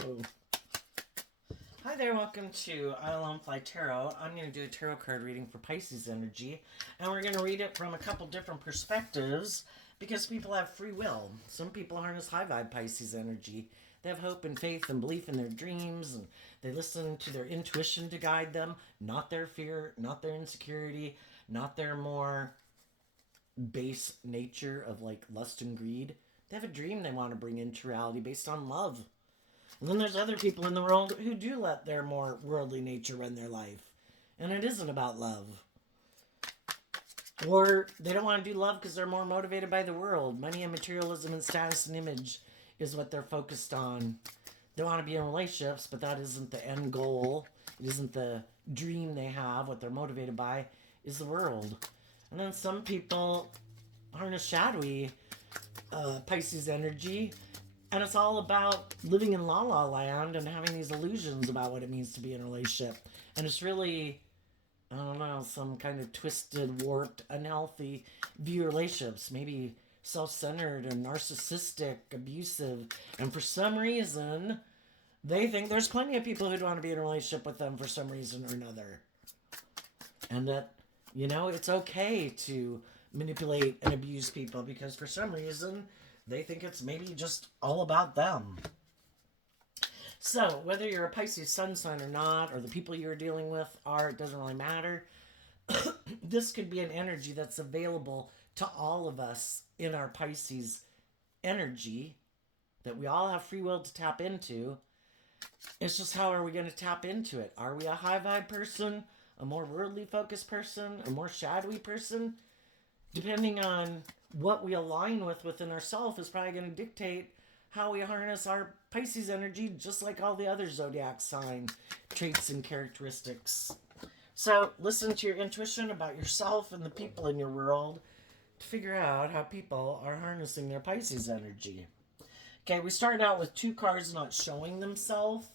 Hello. Hi there, welcome to I Alone Fly Tarot. I'm going to do a tarot card reading for Pisces energy, and we're going to read it from a couple different perspectives because people have free will. Some people harness high vibe Pisces energy. They have hope and faith and belief in their dreams, and they listen to their intuition to guide them, not their fear, not their insecurity, not their more base nature of like lust and greed. They have a dream they want to bring into reality based on love. And then there's other people in the world who do let their more worldly nature run their life. And it isn't about love. Or they don't want to do love because they're more motivated by the world. Money and materialism and status and image is what they're focused on. They want to be in relationships, but that isn't the end goal. It isn't the dream they have. What they're motivated by is the world. And then some people harness shadowy Pisces energy. And it's all about living in la la land and having these illusions about what it means to be in a relationship. And it's really, I don't know, some kind of twisted, warped, unhealthy view of relationships. Maybe self-centered and narcissistic, abusive. And for some reason, they think there's plenty of people who'd want to be in a relationship with them for some reason or another. And that, you know, it's okay to manipulate and abuse people because for some reason they think it's maybe just all about them. So, whether you're a Pisces sun sign or not, or the people you're dealing with are, it doesn't really matter. This could be an energy that's available to all of us in our Pisces energy that we all have free will to tap into. It's just how are we going to tap into it? Are we a high vibe person, a more worldly focused person, a more shadowy person? Depending on what we align with within ourselves is probably going to dictate how we harness our Pisces energy, just like all the other zodiac sign traits and characteristics. So listen to your intuition about yourself and the people in your world to figure out how people are harnessing their Pisces energy. Okay, we started out with 2 cards not showing themselves.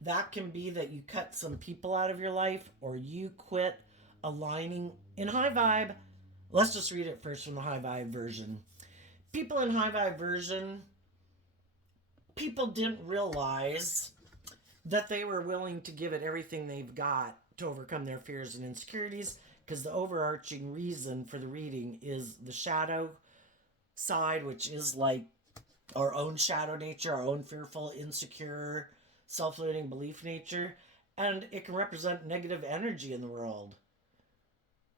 That can be that you cut some people out of your life or you quit aligning in high vibe. Let's just read it first from the high vibe version. People in high vibe version, people didn't realize that they were willing to give it everything they've got to overcome their fears and insecurities, because the overarching reason for the reading is the shadow side, which is like our own shadow nature, our own fearful, insecure, self-limiting belief nature, and it can represent negative energy in the world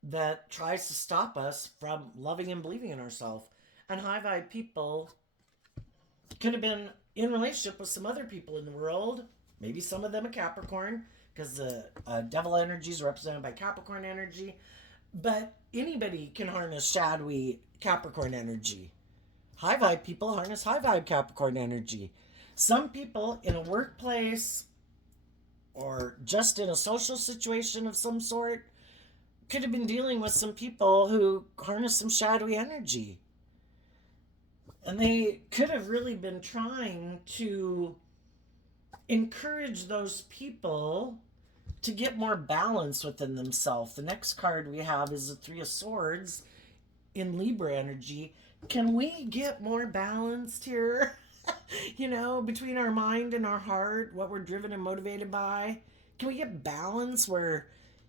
that tries to stop us from loving and believing in ourselves. And high vibe people could have been in relationship with some other people in the world, maybe some of them a Capricorn, because the devil energy is represented by Capricorn energy. But anybody can harness shadowy Capricorn energy. High vibe people harness high vibe Capricorn energy. Some people in a workplace or just in a social situation of some sort could have been dealing with some people who harness some shadowy energy. And they could have really been trying to encourage those people to get more balance within themselves. The next card we have is the 3 of Swords in Libra energy. Can we get more balanced here? You know, between our mind and our heart, what we're driven and motivated by? Can we get balance where,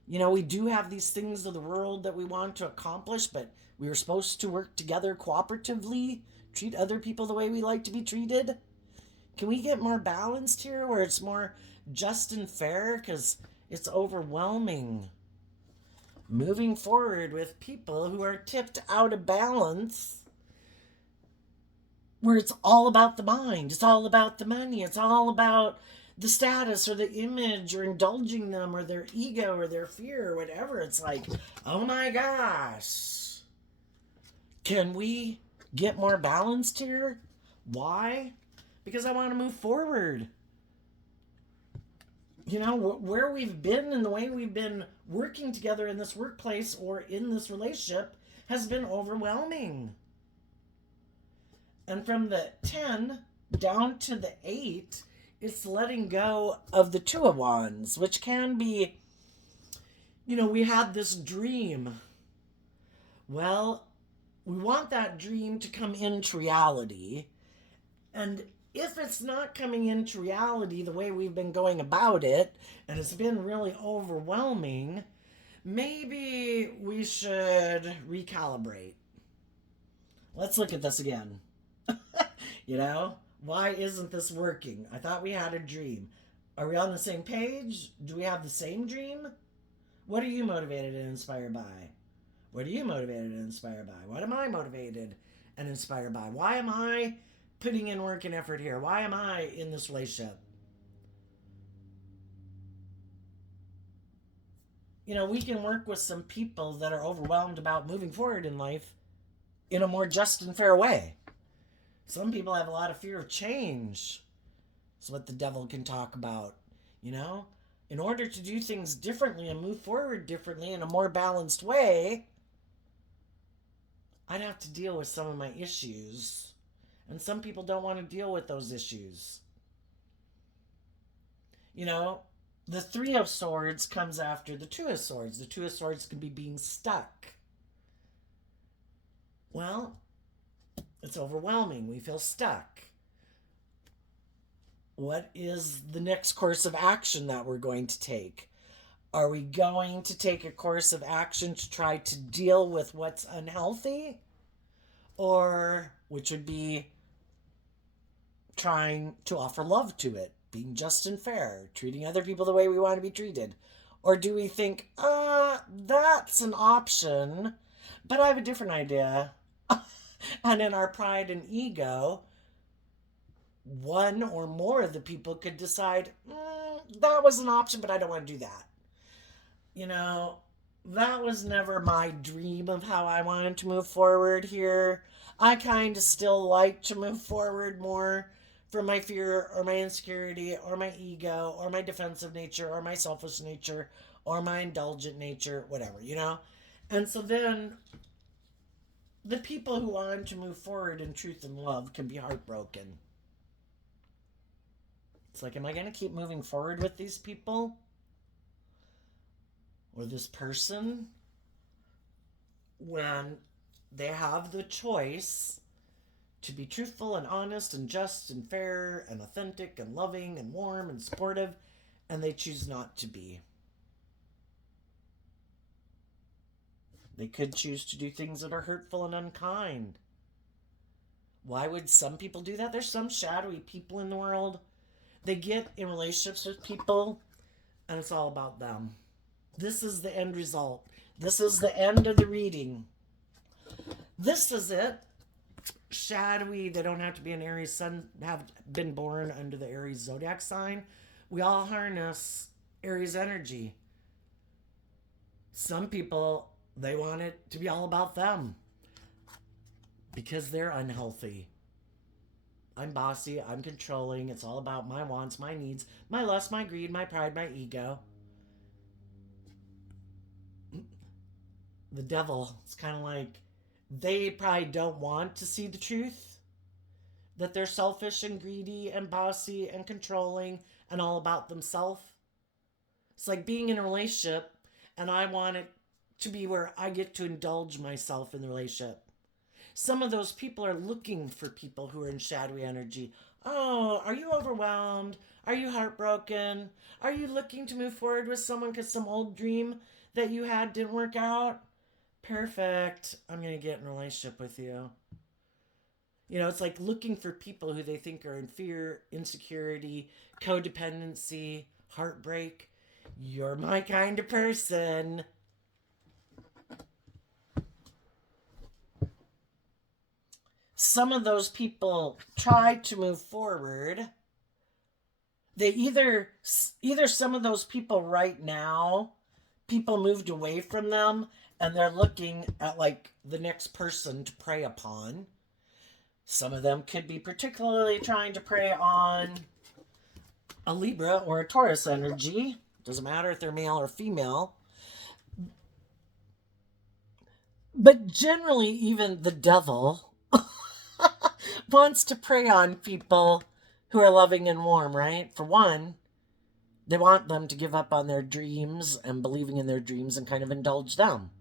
you know, we do have these things of the world that we want to accomplish, but we were supposed to work together cooperatively, treat other people the way we like to be treated? Can we get more balanced here where it's more just and fair? Because it's overwhelming. Moving forward with people who are tipped out of balance, where it's all about the mind, it's all about the money, it's all about the status or the image or indulging them or their ego or their fear or whatever. It's like, oh my gosh. Can we get more balanced here? Why? Because I want to move forward. You know, where we've been and the way we've been working together in this workplace or in this relationship has been overwhelming. And from the 10 down to the 8, it's letting go of the 2 of Wands, which can be, you know, we had this dream. Well, we want that dream to come into reality. And if it's not coming into reality the way we've been going about it, and it's been really overwhelming, maybe we should recalibrate. Let's look at this again. You know, why isn't this working? I thought we had a dream. Are we on the same page? Do we have the same dream? What are you motivated and inspired by? What are you motivated and inspired by? What am I motivated and inspired by? Why am I putting in work and effort here? Why am I in this relationship? You know, we can work with some people that are overwhelmed about moving forward in life in a more just and fair way. Some people have a lot of fear of change. It's what the devil can talk about, you know? In order to do things differently and move forward differently in a more balanced way, I'd have to deal with some of my issues. And some people don't want to deal with those issues. You know, the Three of Swords comes after the Two of Swords. The Two of Swords can be being stuck. Well, it's overwhelming. We feel stuck. What is the next course of action that we're going to take? Are we going to take a course of action to try to deal with what's unhealthy? Or, which would be trying to offer love to it, being just and fair, treating other people the way we want to be treated? Or do we think, that's an option, but I have a different idea? And in our pride and ego, one or more of the people could decide, that was an option, but I don't want to do that. You know, that was never my dream of how I wanted to move forward here. I kind of still like to move forward more from my fear or my insecurity or my ego or my defensive nature or my selfish nature or my indulgent nature, whatever, you know? And so then the people who want to move forward in truth and love can be heartbroken. It's like, am I going to keep moving forward with these people? Or this person? When they have the choice to be truthful and honest and just and fair and authentic and loving and warm and supportive, and they choose not to be. They could choose to do things that are hurtful and unkind. Why would some people do that? There's some shadowy people in the world. They get in relationships with people, and it's all about them. This is the end result. This is the end of the reading. This is it. Shadowy, they don't have to be an Aries sun, have been born under the Aries zodiac sign. We all harness Aries energy. Some people, they want it to be all about them because they're unhealthy. I'm bossy, I'm controlling, it's all about my wants, my needs, my lust, my greed, my pride, my ego. The devil, it's kind of like they probably don't want to see the truth, that they're selfish and greedy and bossy and controlling and all about themselves. It's like being in a relationship and I want it to be where I get to indulge myself in the relationship. Some of those people are looking for people who are in shadowy energy. Oh, are you overwhelmed? Are you heartbroken? Are you looking to move forward with someone because some old dream that you had didn't work out? Perfect. I'm going to get in a relationship with you. You know, it's like looking for people who they think are in fear, insecurity, codependency, heartbreak. You're my kind of person. Some of those people try to move forward. They either some of those people right now, people moved away from them and they're looking at like the next person to prey upon. Some of them could be particularly trying to prey on a Libra or a Taurus energy. Doesn't matter if they're male or female. But generally, even the devil wants to prey on people who are loving and warm, right? For one, they want them to give up on their dreams and believing in their dreams and kind of indulge them.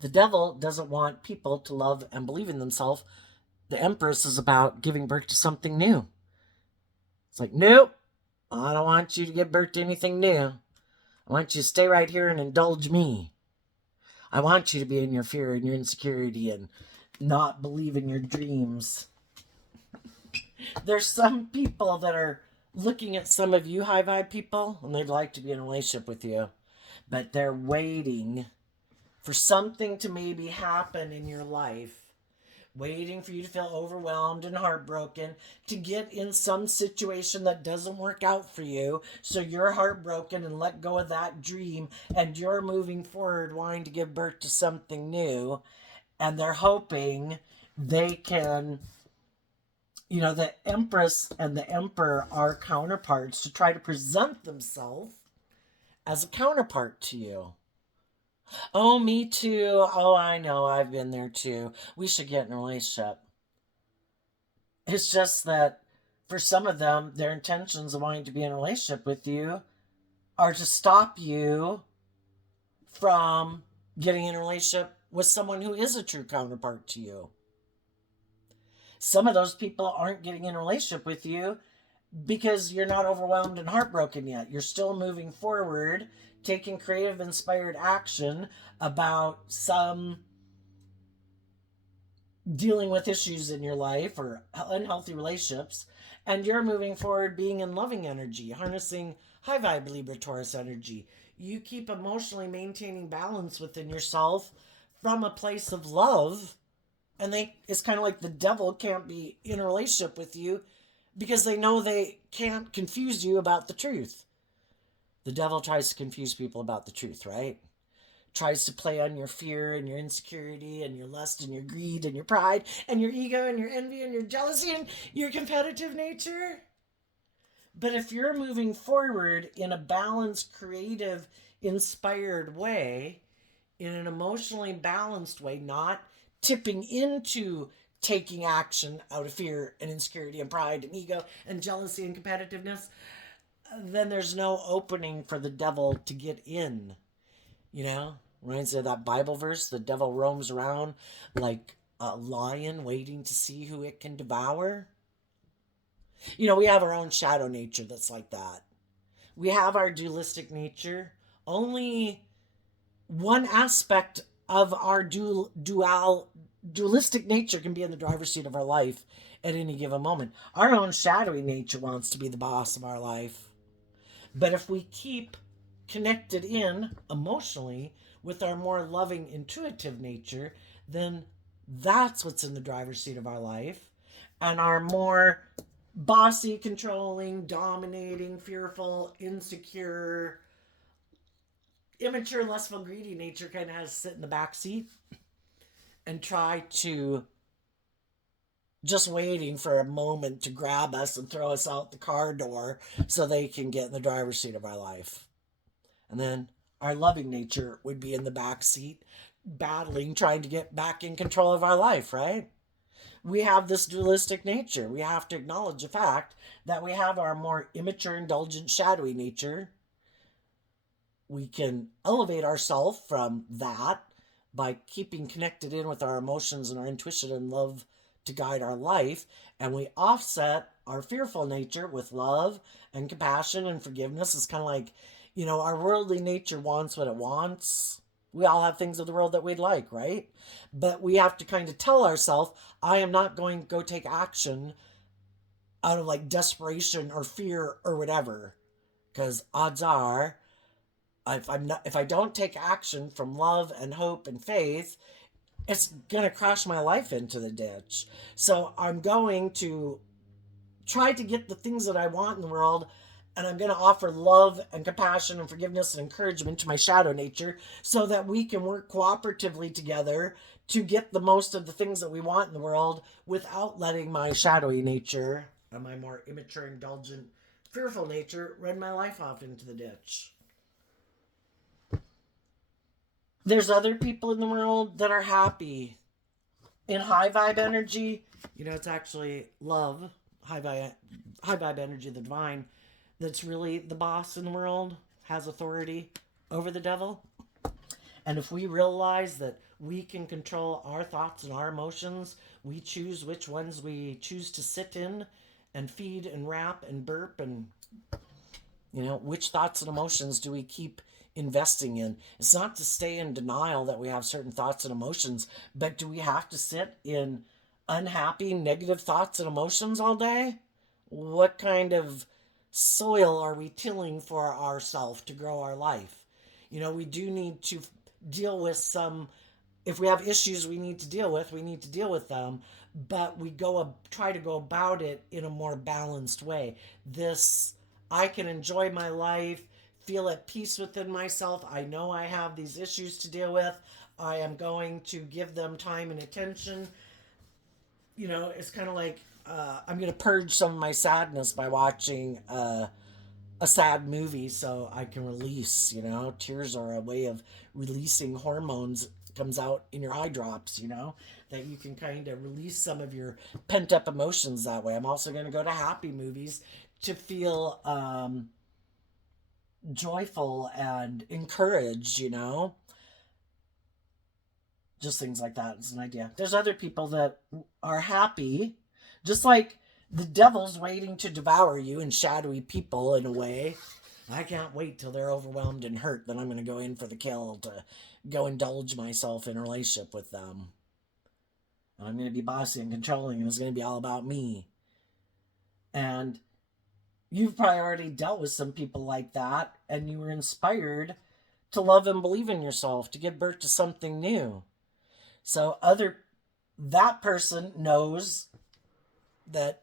The devil doesn't want people to love and believe in themselves The Empress is about giving birth to something new. It's like, nope, I don't want you to give birth to anything new. I want you to stay right here and indulge me. I want you to be in your fear and your insecurity and not believe in your dreams. There's some people that are looking at some of you high vibe people and they'd like to be in a relationship with you, but they're waiting for something to maybe happen in your life, waiting for you to feel overwhelmed and heartbroken, to get in some situation that doesn't work out for you, so you're heartbroken and let go of that dream, and you're moving forward wanting to give birth to something new, and they're hoping they can, the Empress and the Emperor are counterparts to try to present themselves as a counterpart to you. Oh, me too. Oh, I know. I've been there too. We should get in a relationship. It's just that for some of them, their intentions of wanting to be in a relationship with you are to stop you from getting in a relationship with someone who is a true counterpart to you. Some of those people aren't getting in a relationship with you because you're not overwhelmed and heartbroken yet. You're still moving forward, taking creative, inspired action about some dealing with issues in your life or unhealthy relationships, and you're moving forward being in loving energy, harnessing high vibe Libra Taurus energy. You keep emotionally maintaining balance within yourself from a place of love, and it's kind of like the devil can't be in a relationship with you because they know they can't confuse you about the truth. The devil tries to confuse people about the truth, right? Tries to play on your fear and your insecurity and your lust and your greed and your pride and your ego and your envy and your jealousy and your competitive nature. But if you're moving forward in a balanced, creative, inspired way, in an emotionally balanced way, not tipping into taking action out of fear and insecurity and pride and ego and jealousy and competitiveness, then there's no opening for the devil to get in. Reminds me of that Bible verse, the devil roams around like a lion waiting to see who it can devour. We have our own shadow nature that's like that. We have our dualistic nature. Only one aspect of our dualistic nature can be in the driver's seat of our life at any given moment. Our own shadowy nature wants to be the boss of our life. But if we keep connected in emotionally with our more loving, intuitive nature, then that's what's in the driver's seat of our life. And our more bossy, controlling, dominating, fearful, insecure, immature, lustful, greedy nature kind of has to sit in the back seat and try to just waiting for a moment to grab us and throw us out the car door so they can get in the driver's seat of our life. And then our loving nature would be in the back seat, battling, trying to get back in control of our life, right? We have this dualistic nature. We have to acknowledge the fact that we have our more immature, indulgent, shadowy nature. We can elevate ourselves from that by keeping connected in with our emotions and our intuition and love to guide our life. And we offset our fearful nature with love and compassion and forgiveness. It's kind of like, our worldly nature wants what it wants. We all have things of the world that we'd like, right? But we have to kind of tell ourselves, I am not going to go take action out of like desperation or fear or whatever. Because odds are, if I don't take action from love and hope and faith, it's going to crash my life into the ditch. So I'm going to try to get the things that I want in the world, and I'm going to offer love and compassion and forgiveness and encouragement to my shadow nature so that we can work cooperatively together to get the most of the things that we want in the world without letting my shadowy nature and my more immature, indulgent, fearful nature run my life off into the ditch. There's other people in the world that are happy in high vibe energy. It's actually love, high vibe energy, the divine, that's really the boss in the world, has authority over the devil. And if we realize that We can control our thoughts and our emotions. We choose which ones we choose to sit in and feed and wrap and burp, and which thoughts and emotions do we keep investing in? It's not to stay in denial that we have certain thoughts and emotions, but do we have to sit in unhappy, negative thoughts and emotions all day? What kind of soil are we tilling for ourselves to grow our life? We do need to deal with some. If we have issues we need to deal with, we need to deal with them, but we try to go about it in a more balanced way. This, I can enjoy my life, feel at peace within myself. I know I have these issues to deal with. I am going to give them time and attention. It's kind of like I'm going to purge some of my sadness by watching a sad movie so I can release. Tears are a way of releasing hormones. Comes out in your eye drops, that you can kind of release some of your pent up emotions that way. I'm also going to go to happy movies to feel joyful and encouraged, just things like that is an idea. There's other people that are happy, just like the devil's waiting to devour you, and shadowy people in a way. I can't wait till they're overwhelmed and hurt. Then I'm going to go in for the kill to go indulge myself in a relationship with them. And I'm going to be bossy and controlling, and it's going to be all about me. And you've probably already dealt with some people like that, and you were inspired to love and believe in yourself, to give birth to something new. So that person knows that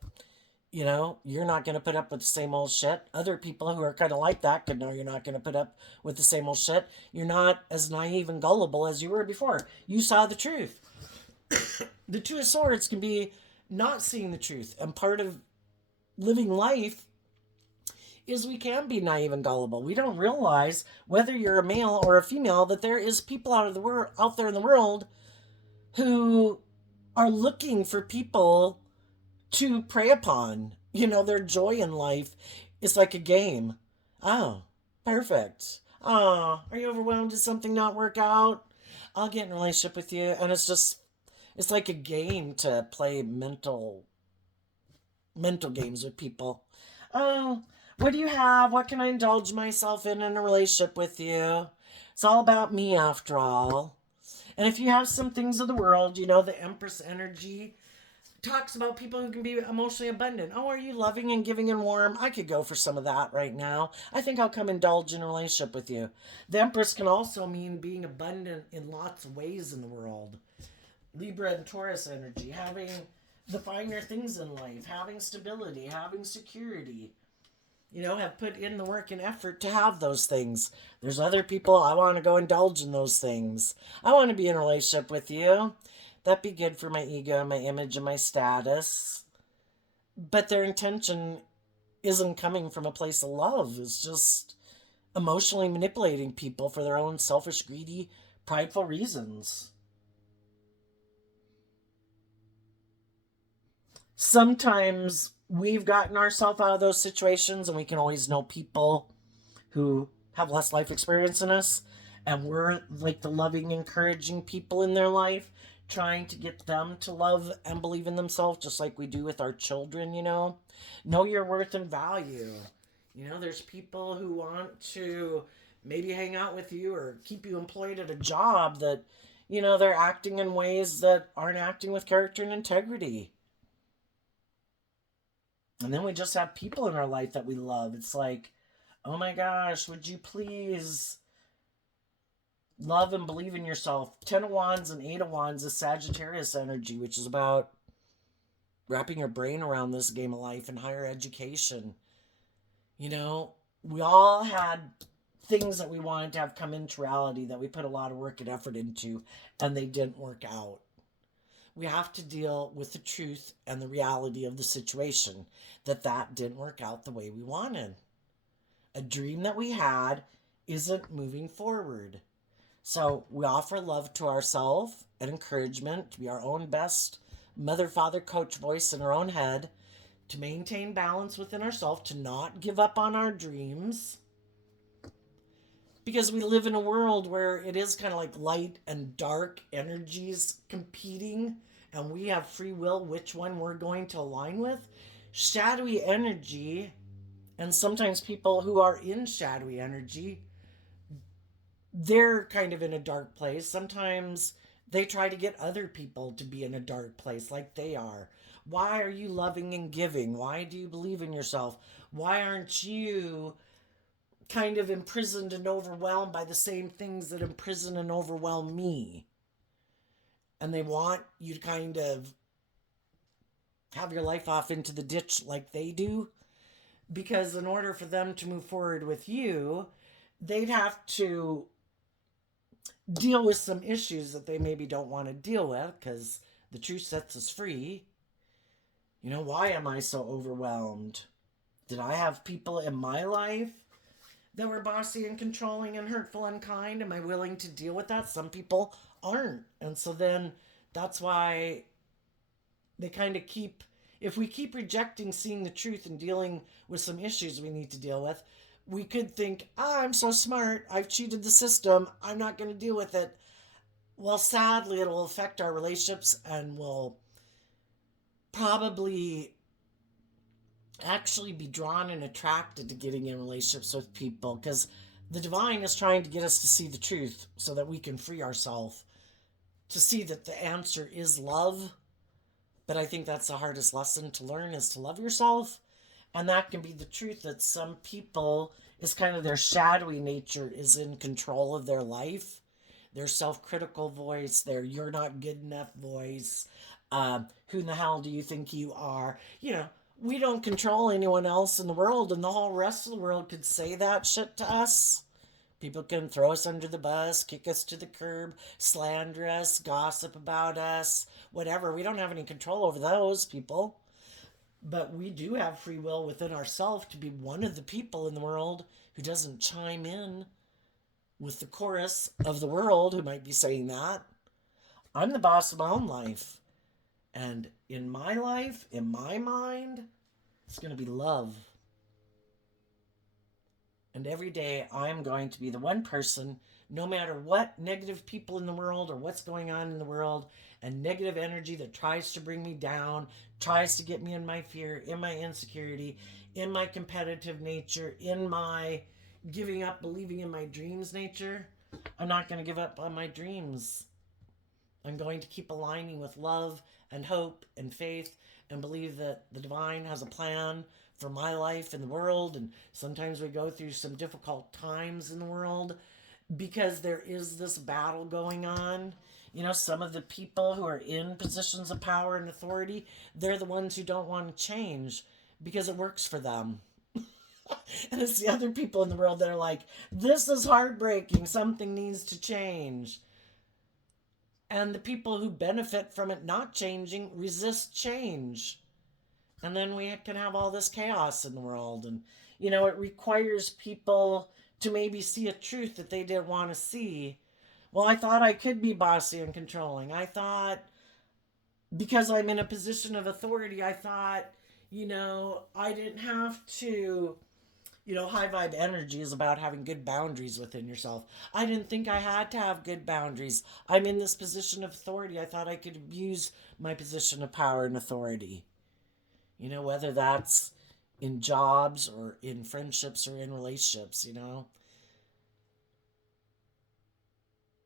you're not going to put up with the same old shit. Other people who are kind of like that could know you're not going to put up with the same old shit. You're not as naive and gullible as you were before. You saw the truth. The Two of Swords can be not seeing the truth. And part of living life is we can be naive and gullible. We don't realize, whether you're a male or a female, that there is people out there in the world who are looking for people to prey upon. Their joy in life is like a game. Oh, perfect. Oh, are you overwhelmed? Did something not work out? I'll get in a relationship with you. And it's like a game to play mental games with people. Oh, what do you have? What can I indulge myself in a relationship with you? It's all about me after all. And if you have some things of the world, the Empress energy talks about people who can be emotionally abundant. Oh, are you loving and giving and warm? I could go for some of that right now. I think I'll come indulge in a relationship with you. The Empress can also mean being abundant in lots of ways in the world. Libra and Taurus energy, having the finer things in life, having stability, having security. Have put in the work and effort to have those things. There's other people, I want to go indulge in those things. I want to be in a relationship with you. That'd be good for my ego, my image, and my status. But their intention isn't coming from a place of love. It's just emotionally manipulating people for their own selfish, greedy, prideful reasons. Sometimes we've gotten ourselves out of those situations, and we can always know people who have less life experience than us, and we're like the loving, encouraging people in their life, trying to get them to love and believe in themselves, just like we do with our children. Know your worth and value. There's people who want to maybe hang out with you or keep you employed at a job that they're acting in ways that aren't acting with character and integrity. And then we just have people in our life that we love. It's like, oh my gosh, would you please love and believe in yourself? 10 of Wands and 8 of Wands is Sagittarius energy, which is about wrapping your brain around this game of life and higher education. We all had things that we wanted to have come into reality that we put a lot of work and effort into, and they didn't work out. We have to deal with the truth and the reality of the situation, that didn't work out the way we wanted. A dream that we had isn't moving forward. So we offer love to ourselves and encouragement to be our own best mother, father, coach voice in our own head, to maintain balance within ourselves, to not give up on our dreams. because we live in a world where it is kind of like light and dark energies competing, and we have free will which one we're going to align with. Shadowy energy, and sometimes people who are in shadowy energy, they're kind of in a dark place. Sometimes they try to get other people to be in a dark place like they are. Why are you loving and giving? Why do you believe in yourself? Why aren't you kind of imprisoned and overwhelmed by the same things that imprison and overwhelm me? And they want you to kind of have your life off into the ditch like they do. Because in order for them to move forward with you, they'd have to deal with some issues that they maybe don't want to deal with, because the truth sets us free. You know, why am I so overwhelmed? Did I have people in my life that were bossy and controlling and hurtful and kind? Am I willing to deal with that? Some people aren't. And so then that's why they kind of keep, if we keep rejecting seeing the truth and dealing with some issues we need to deal with, we could think, I'm so smart, I've cheated the system, I'm not going to deal with it. Well, sadly, it'll affect our relationships and will probably actually be drawn and attracted to getting in relationships with people, because the divine is trying to get us to see the truth so that we can free ourselves, to see that the answer is love. But I think that's the hardest lesson to learn, is to love yourself. And that can be the truth, that some people is kind of their shadowy nature is in control of their life. Their self-critical voice, their you're not good enough voice, who in the hell do you think you are? You know, we don't control anyone else in the world, and the whole rest of the world could say that shit to us. People can throw us under the bus, kick us to the curb, slander us, gossip about us, whatever. We don't have any control over those people. But we do have free will within ourselves to be one of the people in the world who doesn't chime in with the chorus of the world who might be saying that. I'm the boss of my own life. And in my life, in my mind, it's going to be love. And every day I'm going to be the one person, no matter what negative people in the world or what's going on in the world, and negative energy that tries to bring me down, tries to get me in my fear, in my insecurity, in my competitive nature, in my giving up, believing in my dreams nature. I'm not going to give up on my dreams. I'm going to keep aligning with love and hope and faith, and believe that the divine has a plan for my life in the world. And sometimes we go through some difficult times in the world because there is this battle going on. You know, some of the people who are in positions of power and authority, they're the ones who don't want to change because it works for them. And it's the other people in the world that are like, this is heartbreaking, something needs to change. And the people who benefit from it not changing resist change. And then we can have all this chaos in the world. And, you know, it requires people to maybe see a truth that they didn't want to see. Well, I thought I could be bossy and controlling. I thought, because I'm in a position of authority, I thought, you know, I didn't have to. You know, high vibe energy is about having good boundaries within yourself. I didn't think I had to have good boundaries. I'm in this position of authority. I thought I could abuse my position of power and authority. You know, whether that's in jobs or in friendships or in relationships, you know.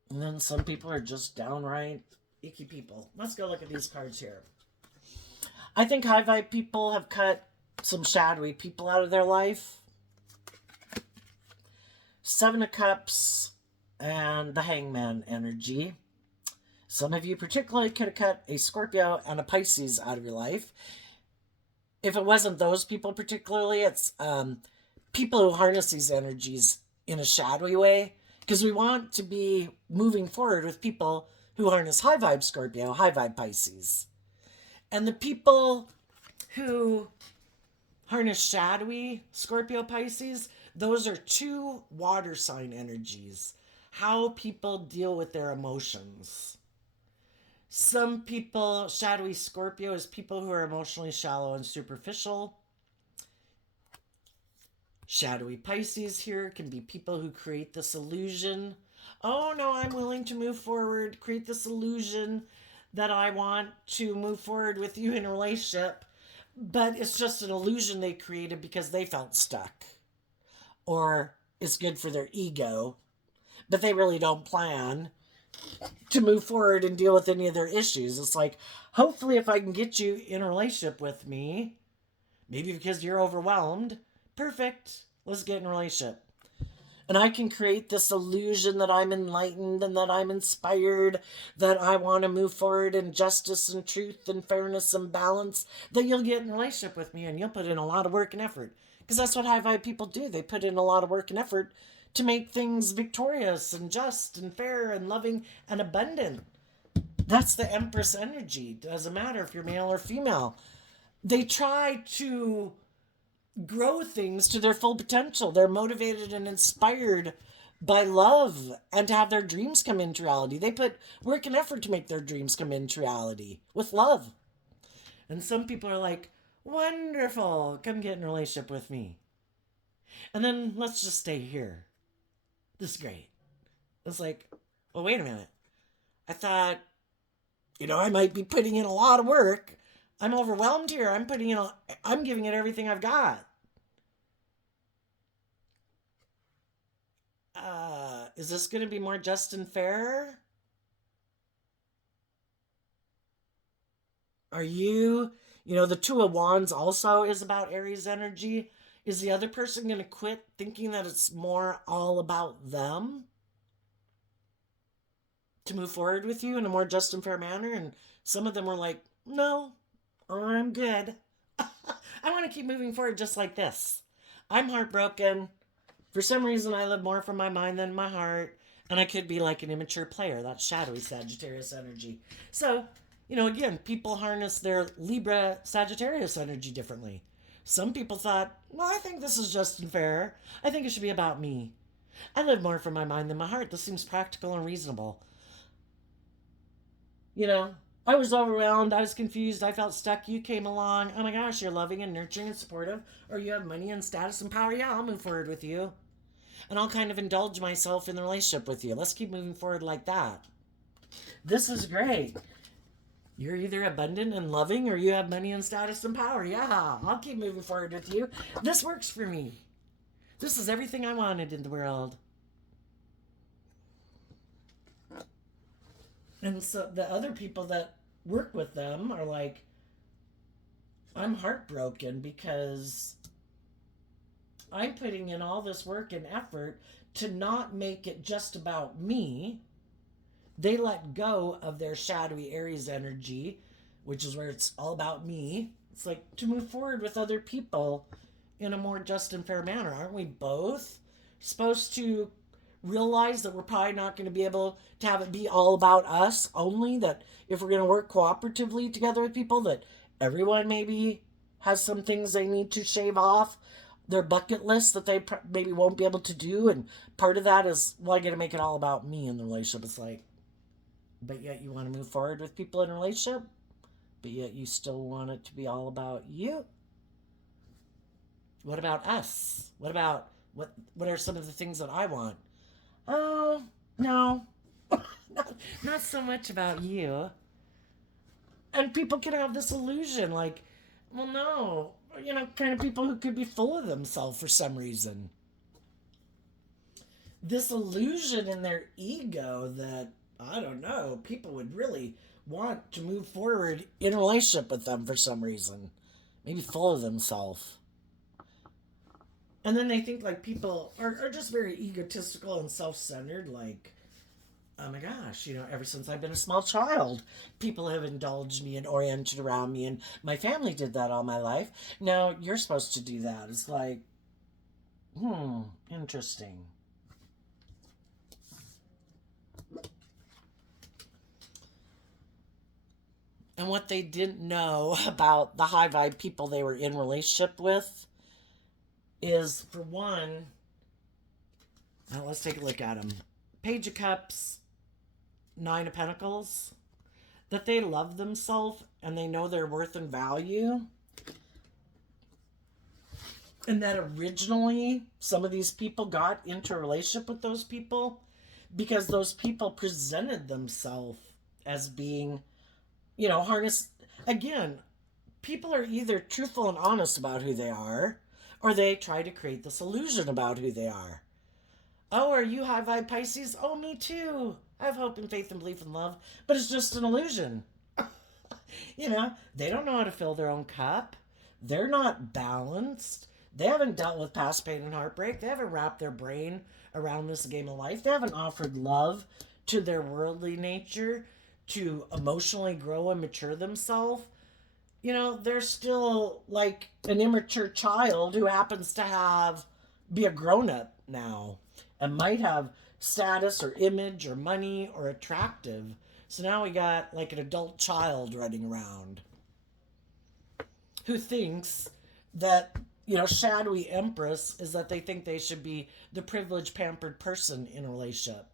And then some people are just downright icky people. Let's go look at these cards here. I think high vibe people have cut some shadowy people out of their life. Seven of Cups and the Hangman energy. Some of you particularly could have cut a Scorpio and a Pisces out of your life. If it wasn't those people particularly, it's people who harness these energies in a shadowy way, because we want to be moving forward with people who harness high vibe Scorpio, high vibe Pisces. And the people who harness shadowy Scorpio, Pisces, those are two water sign energies. How people deal with their emotions. Some people, shadowy Scorpio is people who are emotionally shallow and superficial. Shadowy Pisces here can be people who create this illusion. Oh no, I'm willing to move forward, create this illusion that I want to move forward with you in a relationship, but it's just an illusion they created because they felt stuck. Or it's good for their ego, but they really don't plan to move forward and deal with any of their issues. It's like, hopefully, if I can get you in a relationship with me, maybe because you're overwhelmed, perfect. Let's get in a relationship. And I can create this illusion that I'm enlightened and that I'm inspired, that I want to move forward in justice and truth and fairness and balance, that you'll get in a relationship with me and you'll put in a lot of work and effort. Because that's what high vibe people do. They put in a lot of work and effort to make things victorious and just and fair and loving and abundant. That's the Empress energy. Doesn't matter if you're male or female. They try to grow things to their full potential. They're motivated and inspired by love and to have their dreams come into reality. They put work and effort to make their dreams come into reality with love. And some people are like, wonderful, come get in a relationship with me. And then let's just stay here. This is great. It's like, well, wait a minute. I thought, I might be putting in a lot of work. I'm overwhelmed here. I'm giving it everything I've got. Is this going to be more just and fair? Are you, the Two of Wands also is about Aries energy. Is the other person going to quit thinking that it's more all about them to move forward with you in a more just and fair manner? And some of them were like, no, I'm good. I want to keep moving forward just like this. I'm heartbroken. For some reason, I live more from my mind than my heart. And I could be like an immature player. That's shadowy Sagittarius energy. So, again, people harness their Libra Sagittarius energy differently. Some people thought, well, I think this is just and fair. I think it should be about me. I live more from my mind than my heart. This seems practical and reasonable. You know, I was overwhelmed. I was confused. I felt stuck. You came along. Oh my gosh, you're loving and nurturing and supportive. Or you have money and status and power. Yeah, I'll move forward with you. And I'll kind of indulge myself in the relationship with you. Let's keep moving forward like that. This is great. You're either abundant and loving or you have money and status and power. Yeah, I'll keep moving forward with you. This works for me. This is everything I wanted in the world. And so the other people that work with them are like, I'm heartbroken because I'm putting in all this work and effort to not make it just about me. They let go of their shadowy Aries energy, which is where it's all about me. It's like to move forward with other people in a more just and fair manner. Aren't we both supposed to realize that we're probably not going to be able to have it be all about us only? That if we're going to work cooperatively together with people, that everyone maybe has some things they need to shave off their bucket list that they maybe won't be able to do. And part of that is, well, I got to make it all about me in the relationship. It's like, but yet you want to move forward with people in a relationship, but yet you still want it to be all about you. What about us? What are some of the things that I want? Oh, no. Not so much about you. And people can have this illusion like, well, no, kind of people who could be full of themselves for some reason. This illusion in their ego that, I don't know, people would really want to move forward in a relationship with them for some reason. Maybe full of themselves. And then they think like people are just very egotistical and self-centered, like, oh my gosh, ever since I've been a small child, people have indulged me and oriented around me, and my family did that all my life. Now you're supposed to do that. It's like, interesting. And what they didn't know about the high vibe people they were in relationship with is, for one, now let's take a look at them. Page of Cups, Nine of Pentacles, that they love themselves and they know their worth and value. And that originally some of these people got into a relationship with those people because those people presented themselves as being, harness. Again, people are either truthful and honest about who they are, or they try to create this illusion about who they are. Oh, are you high vibe Pisces? Oh, me too. I have hope and faith and belief and love, but it's just an illusion. They don't know how to fill their own cup. They're not balanced. They haven't dealt with past pain and heartbreak. They haven't wrapped their brain around this game of life. They haven't offered love to their worldly nature to emotionally grow and mature themselves. They're still like an immature child who happens to be a grown up now and might have status or image or money or attractive. So now we got like an adult child running around who thinks that, shadowy empress is that they think they should be the privileged, pampered person in a relationship.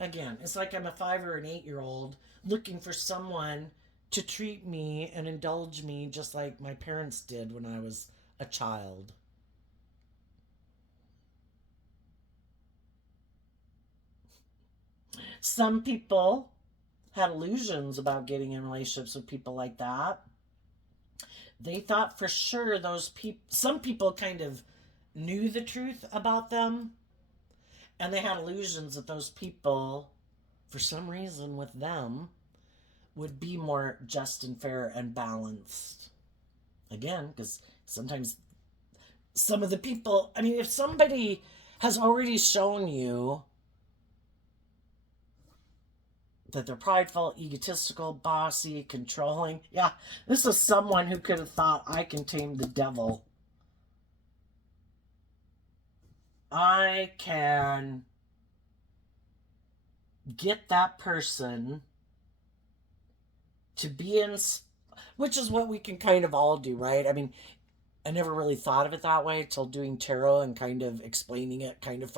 Again, it's like I'm a 5 or an 8-year old looking for someone to treat me and indulge me just like my parents did when I was a child. Some people had illusions about getting in relationships with people like that. They thought for sure some people kind of knew the truth about them, and they had illusions that those people, for some reason with them, would be more just and fair and balanced. Again, because sometimes some of the people, I mean, if somebody has already shown you that they're prideful, egotistical, bossy, controlling, yeah, this is someone who could have thought, I can tame the devil. I can get that person to be in, which is what we can kind of all do, right? I mean, I never really thought of it that way till doing tarot and kind of explaining it kind of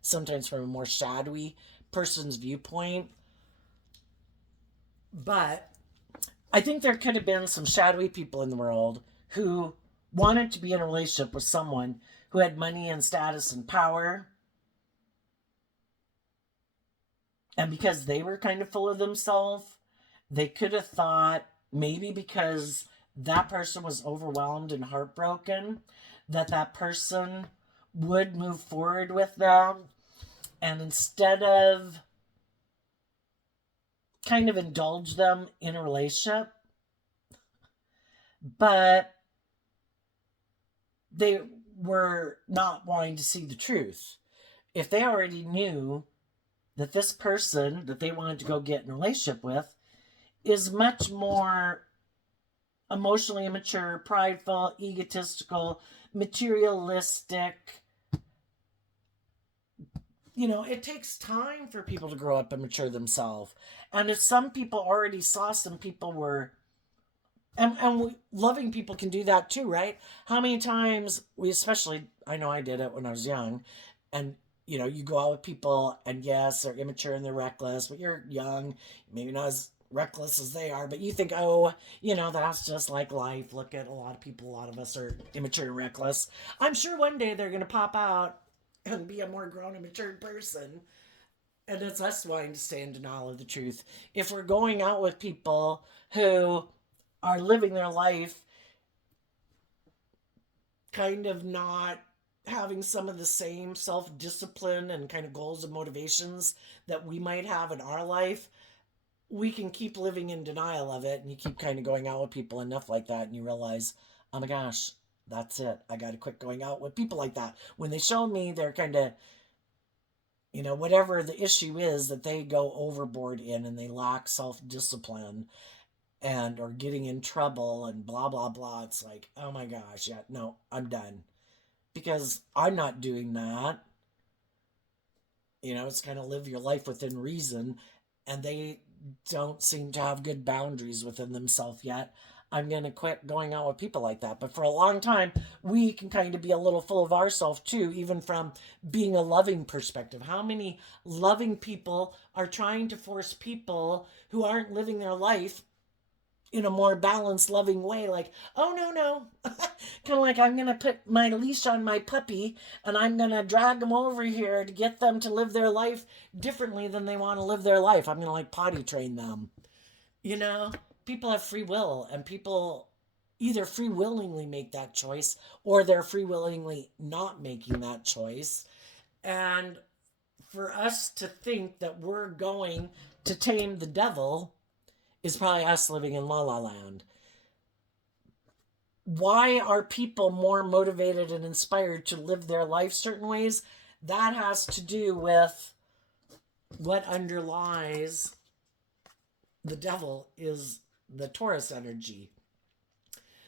sometimes from a more shadowy person's viewpoint. But I think there could have been some shadowy people in the world who wanted to be in a relationship with someone who had money and status and power. And because they were kind of full of themselves, they could have thought maybe because that person was overwhelmed and heartbroken, that person would move forward with them. And instead of kind of indulge them in a relationship, but they were not wanting to see the truth. If they already knew that this person that they wanted to go get in a relationship with is much more emotionally immature, prideful, egotistical, materialistic. It takes time for people to grow up and mature themselves. And if some people already saw some people were, loving people can do that too, right? How many times especially, I know I did it when I was young, and you go out with people and yes, they're immature and they're reckless, but you're young, maybe not as reckless as they are, but you think, oh, that's just like life. Look at a lot of us are immature and reckless. I'm sure one day they're going to pop out and be a more grown and matured person. And it's us wanting to stay in denial of the truth. If we're going out with people who are living their life kind of not having some of the same self discipline and kind of goals and motivations that we might have in our life, we can keep living in denial of it. And you keep kind of going out with people enough like that, and you realize, oh my gosh, that's it. I got to quit going out with people like that. When they show me they're kind of, whatever the issue is that they go overboard in and they lack self discipline and or getting in trouble and blah blah blah, it's like, oh my gosh, yeah, no, I'm done, because I'm not doing that. It's kind of live your life within reason, and they don't seem to have good boundaries within themselves yet. I'm going to quit going out with people like that. But for a long time, we can kind of be a little full of ourselves too, even from being a loving perspective. How many loving people are trying to force people who aren't living their life in a more balanced, loving way. Like, oh, no, no. Kind of like I'm going to put my leash on my puppy and I'm going to drag them over here to get them to live their life differently than they want to live their life. I'm going to like potty train them. You know, people have free will, and people either free willingly make that choice or they're free willingly not making that choice. And for us to think that we're going to tame the devil is probably us living in La La Land. Why are people more motivated and inspired to live their life certain ways? That has to do with what underlies the devil is the Taurus energy,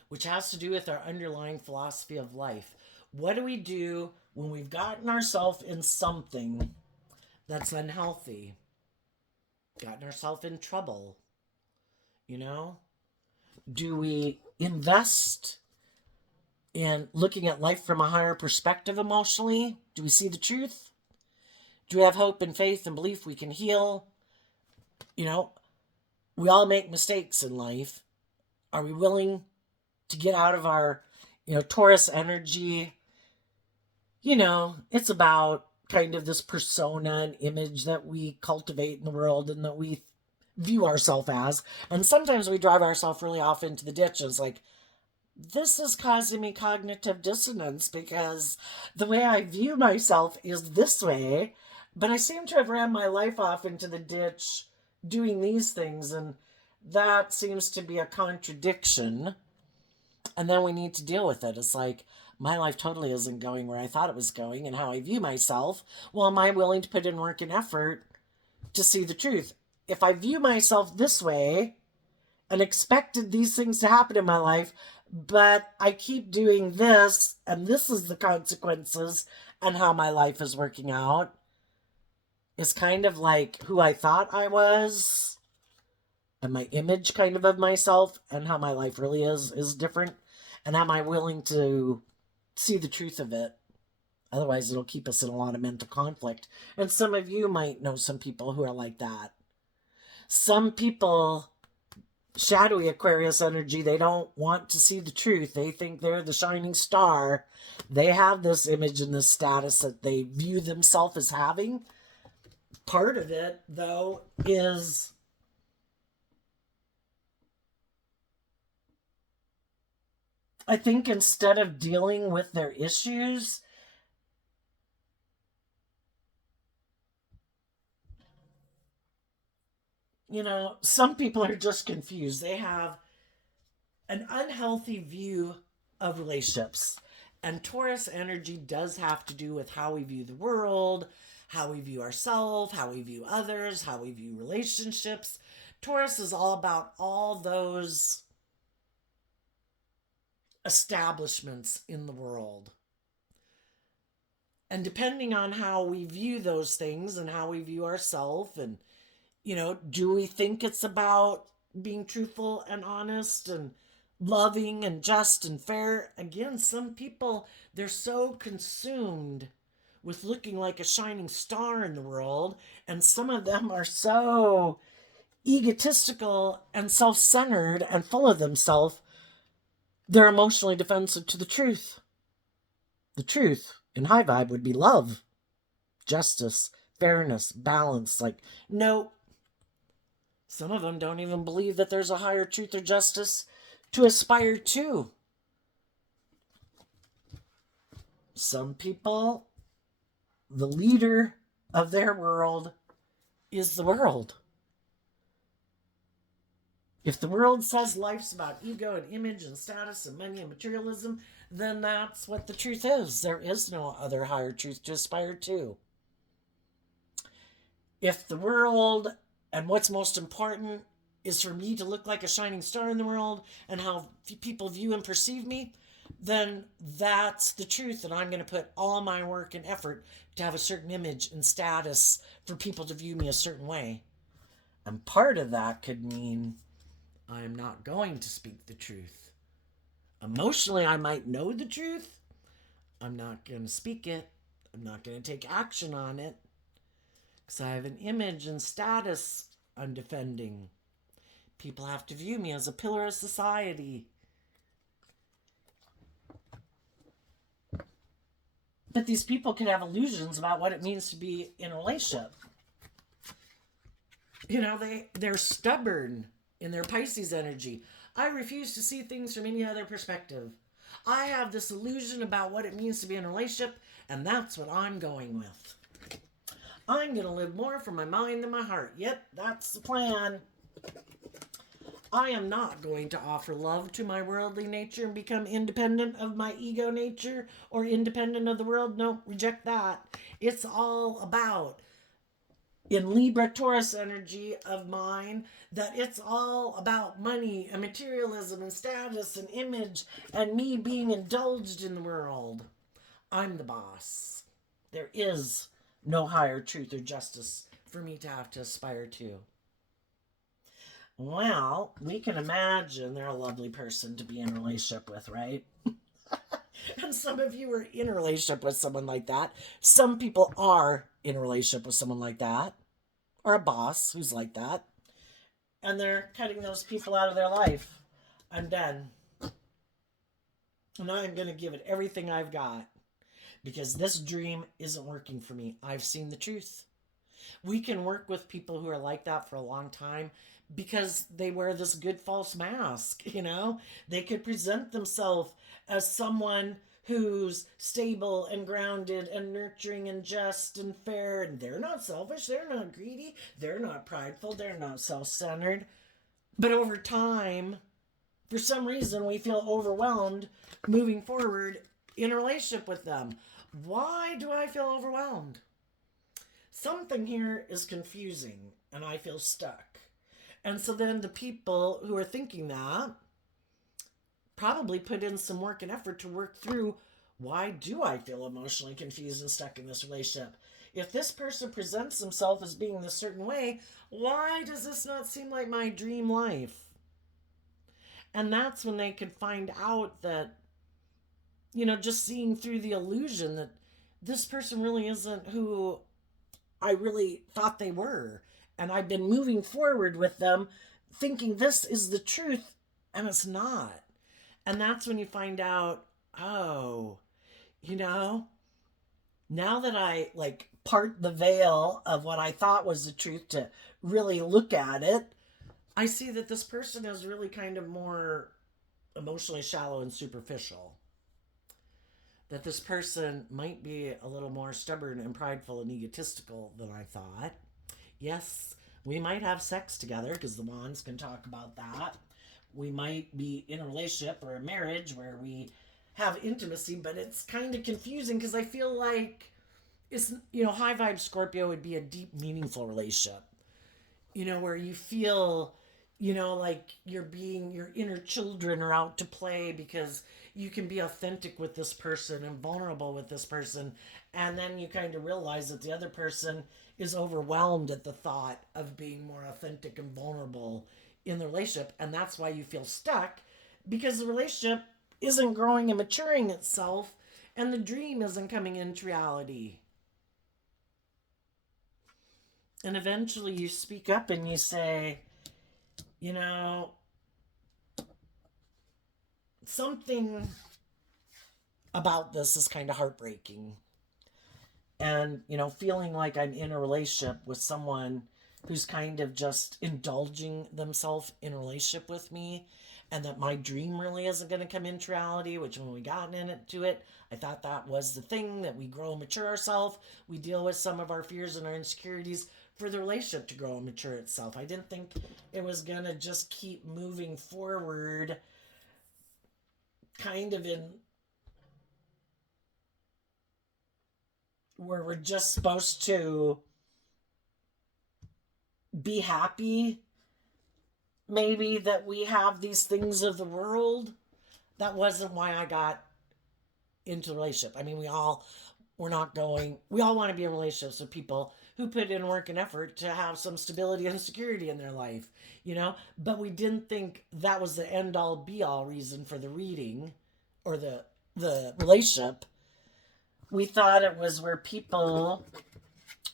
which has to do with our underlying philosophy of life. What do we do when we've gotten ourselves in something that's unhealthy? Gotten ourselves in trouble, you know? Do we invest in looking at life from a higher perspective emotionally? Do we see the truth? Do we have hope and faith and belief we can heal? You know, we all make mistakes in life. Are we willing to get out of our, Taurus energy? It's about kind of this persona and image that we cultivate in the world and that we view ourselves as. And sometimes we drive ourselves really off into the ditch. And it's like, this is causing me cognitive dissonance because the way I view myself is this way, but I seem to have ran my life off into the ditch doing these things, and that seems to be a contradiction. And then we need to deal with it. It's like, my life totally isn't going where I thought it was going and how I view myself. Well, am I willing to put in work and effort to see the truth? If I view myself this way and expected these things to happen in my life, but I keep doing this, and this is the consequences and how my life is working out, is kind of like who I thought I was and my image kind of myself and how my life really is different. And am I willing to see the truth of it? Otherwise, it'll keep us in a lot of mental conflict. And some of you might know some people who are like that. Some people, shadowy Aquarius energy, they don't want to see the truth. They think they're the shining star. They have this image and this status that they view themselves as having. Part of it, though, is I think instead of dealing with their issues, some people are just confused. They have an unhealthy view of relationships. And Taurus energy does have to do with how we view the world, how we view ourselves, how we view others, how we view relationships. Taurus is all about all those establishments in the world. And depending on how we view those things and how we view ourselves, and, do we think it's about being truthful and honest and loving and just and fair? Again, some people, they're so consumed with looking like a shining star in the world, and some of them are so egotistical and self-centered and full of themselves, they're emotionally defensive to the truth. The truth in high vibe would be love, justice, fairness, balance. Like, no. Some of them don't even believe that there's a higher truth or justice to aspire to. Some people, the leader of their world is the world. If the world says life's about ego and image and status and money and materialism, then that's what the truth is. There is no other higher truth to aspire to. If the world and what's most important is for me to look like a shining star in the world and how people view and perceive me, then that's the truth, and I'm going to put all my work and effort to have a certain image and status for people to view me a certain way. And part of that could mean I'm not going to speak the truth. Emotionally, I might know the truth. I'm not going to speak it. I'm not going to take action on it. Because I have an image and status I'm defending. People have to view me as a pillar of society. But these people could have illusions about what it means to be in a relationship. You know, they're stubborn in their Pisces energy. I refuse to see things from any other perspective. I have this illusion about what it means to be in a relationship, and that's what I'm going with. I'm going to live more from my mind than my heart. Yep, that's the plan. I am not going to offer love to my worldly nature and become independent of my ego nature or independent of the world. No, reject that. It's all about, in Libra Taurus energy of mine, that it's all about money and materialism and status and image and me being indulged in the world. I'm the boss. There is no higher truth or justice for me to have to aspire to. Well, we can imagine they're a lovely person to be in a relationship with, right? And some of you are in a relationship with someone like that. Some people are in a relationship with someone like that, or a boss who's like that. And they're cutting those people out of their life. I'm done. And I'm going to give it everything I've got, because this dream isn't working for me. I've seen the truth. We can work with people who are like that for a long time because they wear this good false mask, you know? They could present themselves as someone who's stable and grounded and nurturing and just and fair, and they're not selfish, they're not greedy, they're not prideful, they're not self-centered. But over time, for some reason, we feel overwhelmed moving forward in a relationship with them. Why do I feel overwhelmed? Something here is confusing and I feel stuck. And so then the people who are thinking that probably put in some work and effort to work through, why do I feel emotionally confused and stuck in this relationship? If this person presents himself as being this certain way, why does this not seem like my dream life? And that's when they could find out that, you know, just seeing through the illusion that this person really isn't who I really thought they were. And I've been moving forward with them thinking this is the truth, and it's not. And that's when you find out, oh, you know, now that I like part the veil of what I thought was the truth to really look at it, I see that this person is really kind of more emotionally shallow and superficial. That this person might be a little more stubborn and prideful and egotistical than I thought. Yes, we might have sex together, because the wands can talk about that. We might be in a relationship or a marriage where we have intimacy, but it's kind of confusing because I feel like it's, you know, high vibe Scorpio would be a deep, meaningful relationship. You know, where you feel, you know, like your inner children are out to play because you can be authentic with this person and vulnerable with this person. And then you kind of realize that the other person is overwhelmed at the thought of being more authentic and vulnerable in the relationship. And that's why you feel stuck, because the relationship isn't growing and maturing itself and the dream isn't coming into reality. And eventually you speak up and you say, you know, something about this is kind of heartbreaking. And, you know, feeling like I'm in a relationship with someone who's kind of just indulging themselves in a relationship with me, and that my dream really isn't going to come into reality, which when we got into it, I thought that was the thing, that we grow and mature ourselves. We deal with some of our fears and our insecurities for the relationship to grow and mature itself. I didn't think it was going to just keep moving forward kind of in where we're just supposed to be happy, maybe, that we have these things of the world. That wasn't why I got into a relationship. I mean, we all want to be in relationships with people who put in work and effort to have some stability and security in their life, you know, but we didn't think that was the end all be all reason for the reading or the relationship. We thought it was where people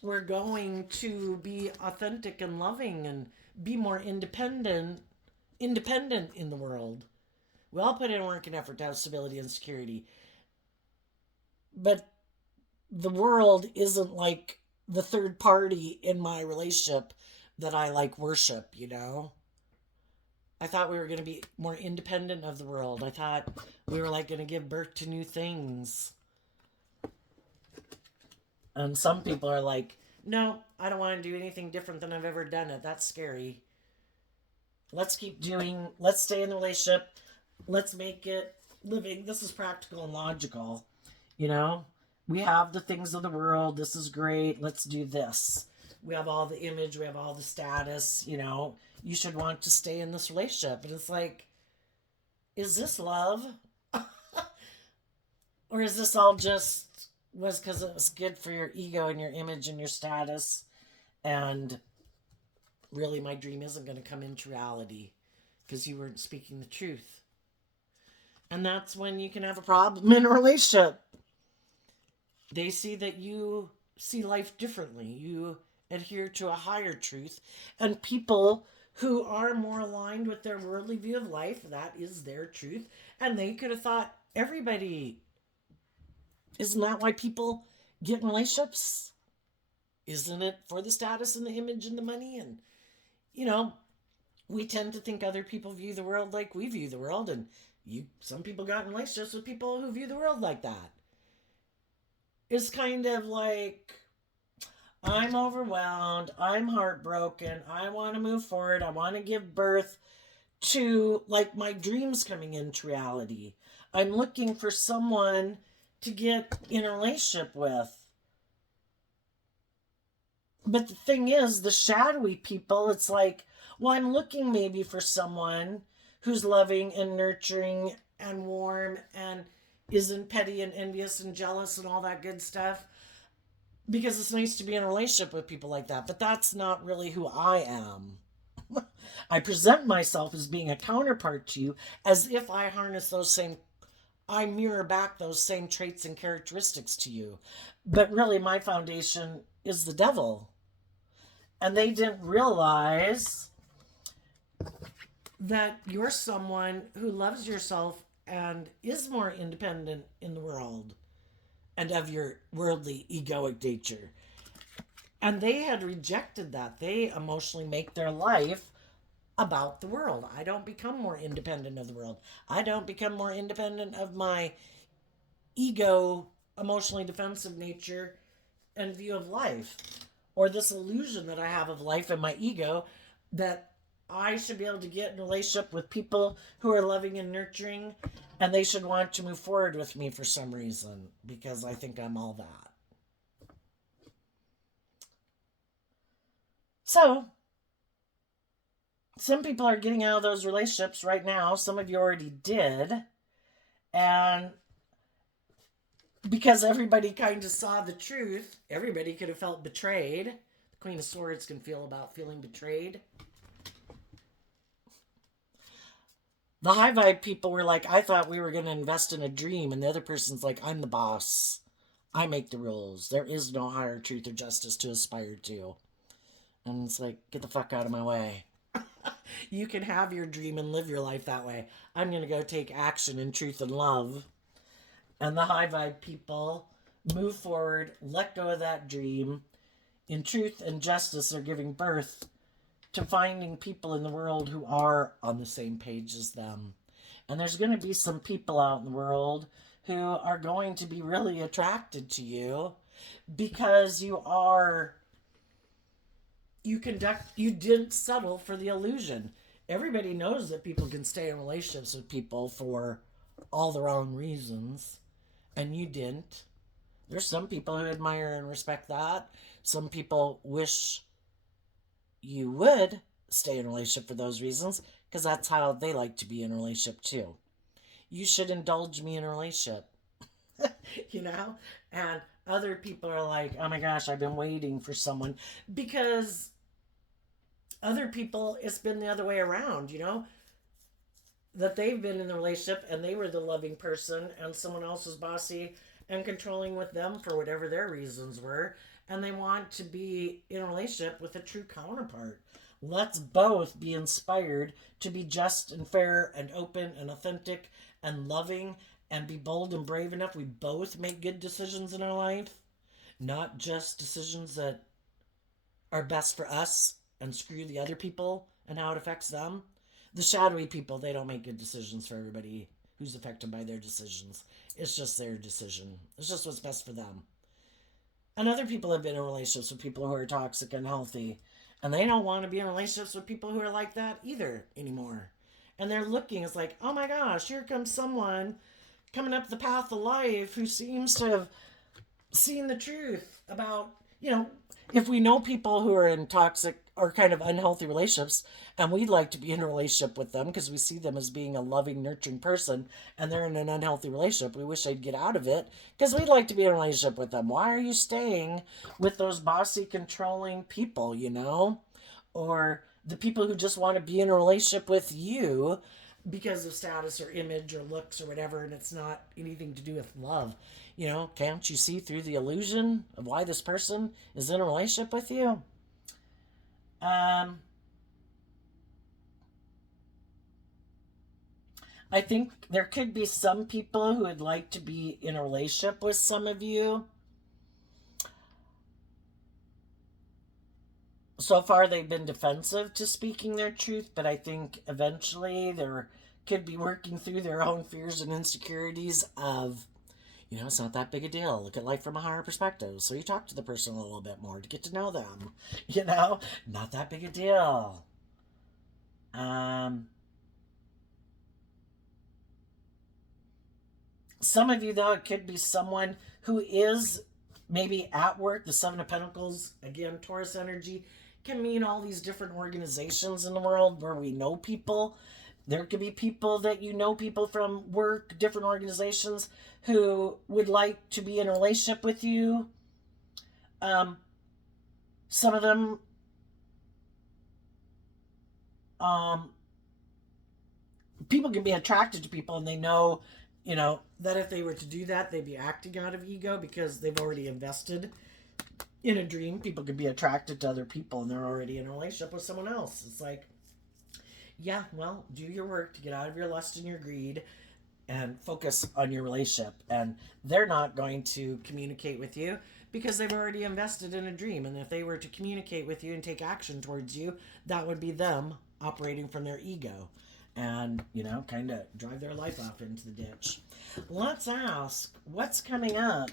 were going to be authentic and loving and be more independent independent in the world. We all put in work and effort to have stability and security. But the world isn't like the third party in my relationship that I like worship, you know? I thought we were going to be more independent of the world. I thought we were like going to give birth to new things. And some people are like, no, I don't want to do anything different than I've ever done it. That's scary. Let's stay in the relationship. Let's make it living. This is practical and logical. You know, we have the things of the world. This is great. Let's do this. We have all the image. We have all the status. You know, you should want to stay in this relationship. And it's like, is this love? Or is this all just was because it was good for your ego and your image and your status? And really, my dream isn't going to come into reality because you weren't speaking the truth. And that's when you can have a problem in a relationship. They see that you see life differently. You adhere to a higher truth. And people who are more aligned with their worldly view of life, that is their truth. And they could have thought everybody. Isn't that why people get in relationships? Isn't it for the status and the image and the money? And, you know, we tend to think other people view the world like we view the world. And some people got in relationships with people who view the world like that. It's kind of like, I'm overwhelmed. I'm heartbroken. I want to move forward. I want to give birth to, like, my dreams coming into reality. I'm looking for someone to get in a relationship with. But the thing is, the shadowy people, it's like, well, I'm looking maybe for someone who's loving and nurturing and warm and isn't petty and envious and jealous and all that good stuff. Because it's nice to be in a relationship with people like that. But that's not really who I am. I present myself as being a counterpart to you, as if I mirror back those same traits and characteristics to you. But really, my foundation is the devil. And they didn't realize that you're someone who loves yourself and is more independent in the world and of your worldly egoic nature. And they had rejected that. They emotionally make their life about the world. I don't become more independent of the world. I don't become more independent of my ego, emotionally defensive nature and view of life, or this illusion that I have of life and my ego that I should be able to get in a relationship with people who are loving and nurturing, and they should want to move forward with me for some reason because I think I'm all that. So, some people are getting out of those relationships right now. Some of you already did. And because everybody kind of saw the truth, everybody could have felt betrayed. The Queen of Swords can feel about feeling betrayed. The high vibe people were like, I thought we were going to invest in a dream. And the other person's like, I'm the boss. I make the rules. There is no higher truth or justice to aspire to. And it's like, get the fuck out of my way. You can have your dream and live your life that way. I'm going to go take action in truth and love. And the high vibe people move forward, let go of that dream. In truth and justice, they're giving birth to finding people in the world who are on the same page as them. And there's going to be some people out in the world who are going to be really attracted to you because you didn't settle for the illusion. Everybody knows that people can stay in relationships with people for all the wrong reasons, and you didn't. There's some people who admire and respect that. Some people wish you would stay in a relationship for those reasons because that's how they like to be in a relationship too. You should indulge me in a relationship. You know? And other people are like, oh my gosh, I've been waiting for someone. Because other people, it's been the other way around, you know? That they've been in the relationship and they were the loving person and someone else was bossy and controlling with them for whatever their reasons were. And they want to be in a relationship with a true counterpart. Let's both be inspired to be just and fair and open and authentic and loving and be bold and brave enough. We both make good decisions in our life, not just decisions that are best for us and screw the other people and how it affects them. The shadowy people, they don't make good decisions for everybody who's affected by their decisions. It's just their decision. It's just what's best for them. And other people have been in relationships with people who are toxic and unhealthy. And they don't want to be in relationships with people who are like that either anymore. And they're looking, it's like, oh my gosh, here comes someone coming up the path of life who seems to have seen the truth about, if we know people who are in toxic or kind of unhealthy relationships and we'd like to be in a relationship with them because we see them as being a loving, nurturing person and they're in an unhealthy relationship, we wish they'd get out of it because we'd like to be in a relationship with them. Why are you staying with those bossy, controlling people, Or the people who just want to be in a relationship with you because of status or image or looks or whatever, and it's not anything to do with love. Can't you see through the illusion of why this person is in a relationship with you? Um, I think there could be some people who would like to be in a relationship with some of you. So far, they've been defensive to speaking their truth, but I think eventually they could be working through their own fears and insecurities of, it's not that big a deal. Look at life from a higher perspective. So you talk to the person a little bit more to get to know them. Not that big a deal. Um, some of you, though, it could be someone who is maybe at work. The Seven of Pentacles, again, Taurus energy, can mean all these different organizations in the world where we know people. There could be people that people from work, different organizations who would like to be in a relationship with you. Um, some of them people can be attracted to people and they know, that if they were to do that, they'd be acting out of ego because they've already invested in a dream. People could be attracted to other people and they're already in a relationship with someone else. It's like, yeah, well, do your work to get out of your lust and your greed and focus on your relationship. And they're not going to communicate with you because they've already invested in a dream. And if they were to communicate with you and take action towards you, that would be them operating from their ego and, kind of drive their life off into the ditch. Let's ask, what's coming up?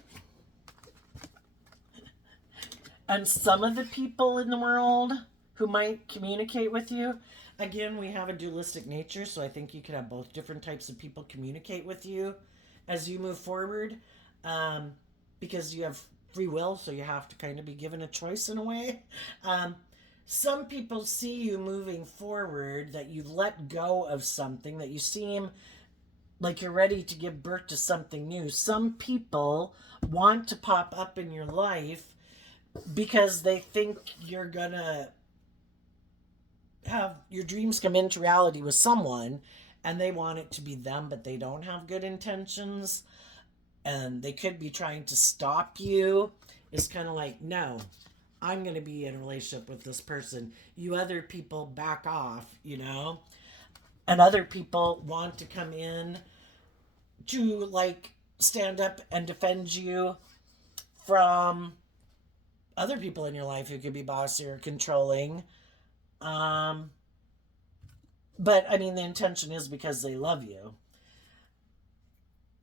And some of the people in the world who might communicate with you, again, we have a dualistic nature, so I think you could have both different types of people communicate with you as you move forward, because you have free will, so you have to kind of be given a choice in a way. Some people see you moving forward, that you let go of something, that you seem like you're ready to give birth to something new. Some people want to pop up in your life because they think you're gonna have your dreams come into reality with someone and they want it to be them, but they don't have good intentions and they could be trying to stop you. It's kind of like, no, I'm going to be in a relationship with this person. You other people back off, And other people want to come in to like stand up and defend you from other people in your life who could be bossy or controlling. But I mean, the intention is because they love you.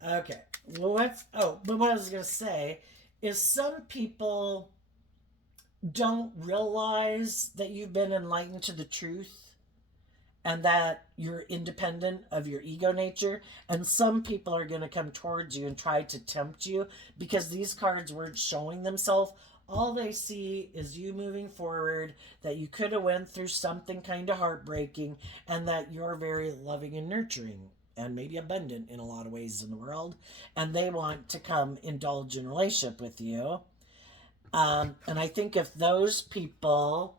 Okay. Well, but what I was going to say is some people don't realize that you've been enlightened to the truth and that you're independent of your ego nature. And some people are going to come towards you and try to tempt you because these cards weren't showing themselves. All they see is you moving forward, that you could have went through something kind of heartbreaking, and that you're very loving and nurturing and maybe abundant in a lot of ways in the world. And they want to come indulge in a relationship with you. And I think if those people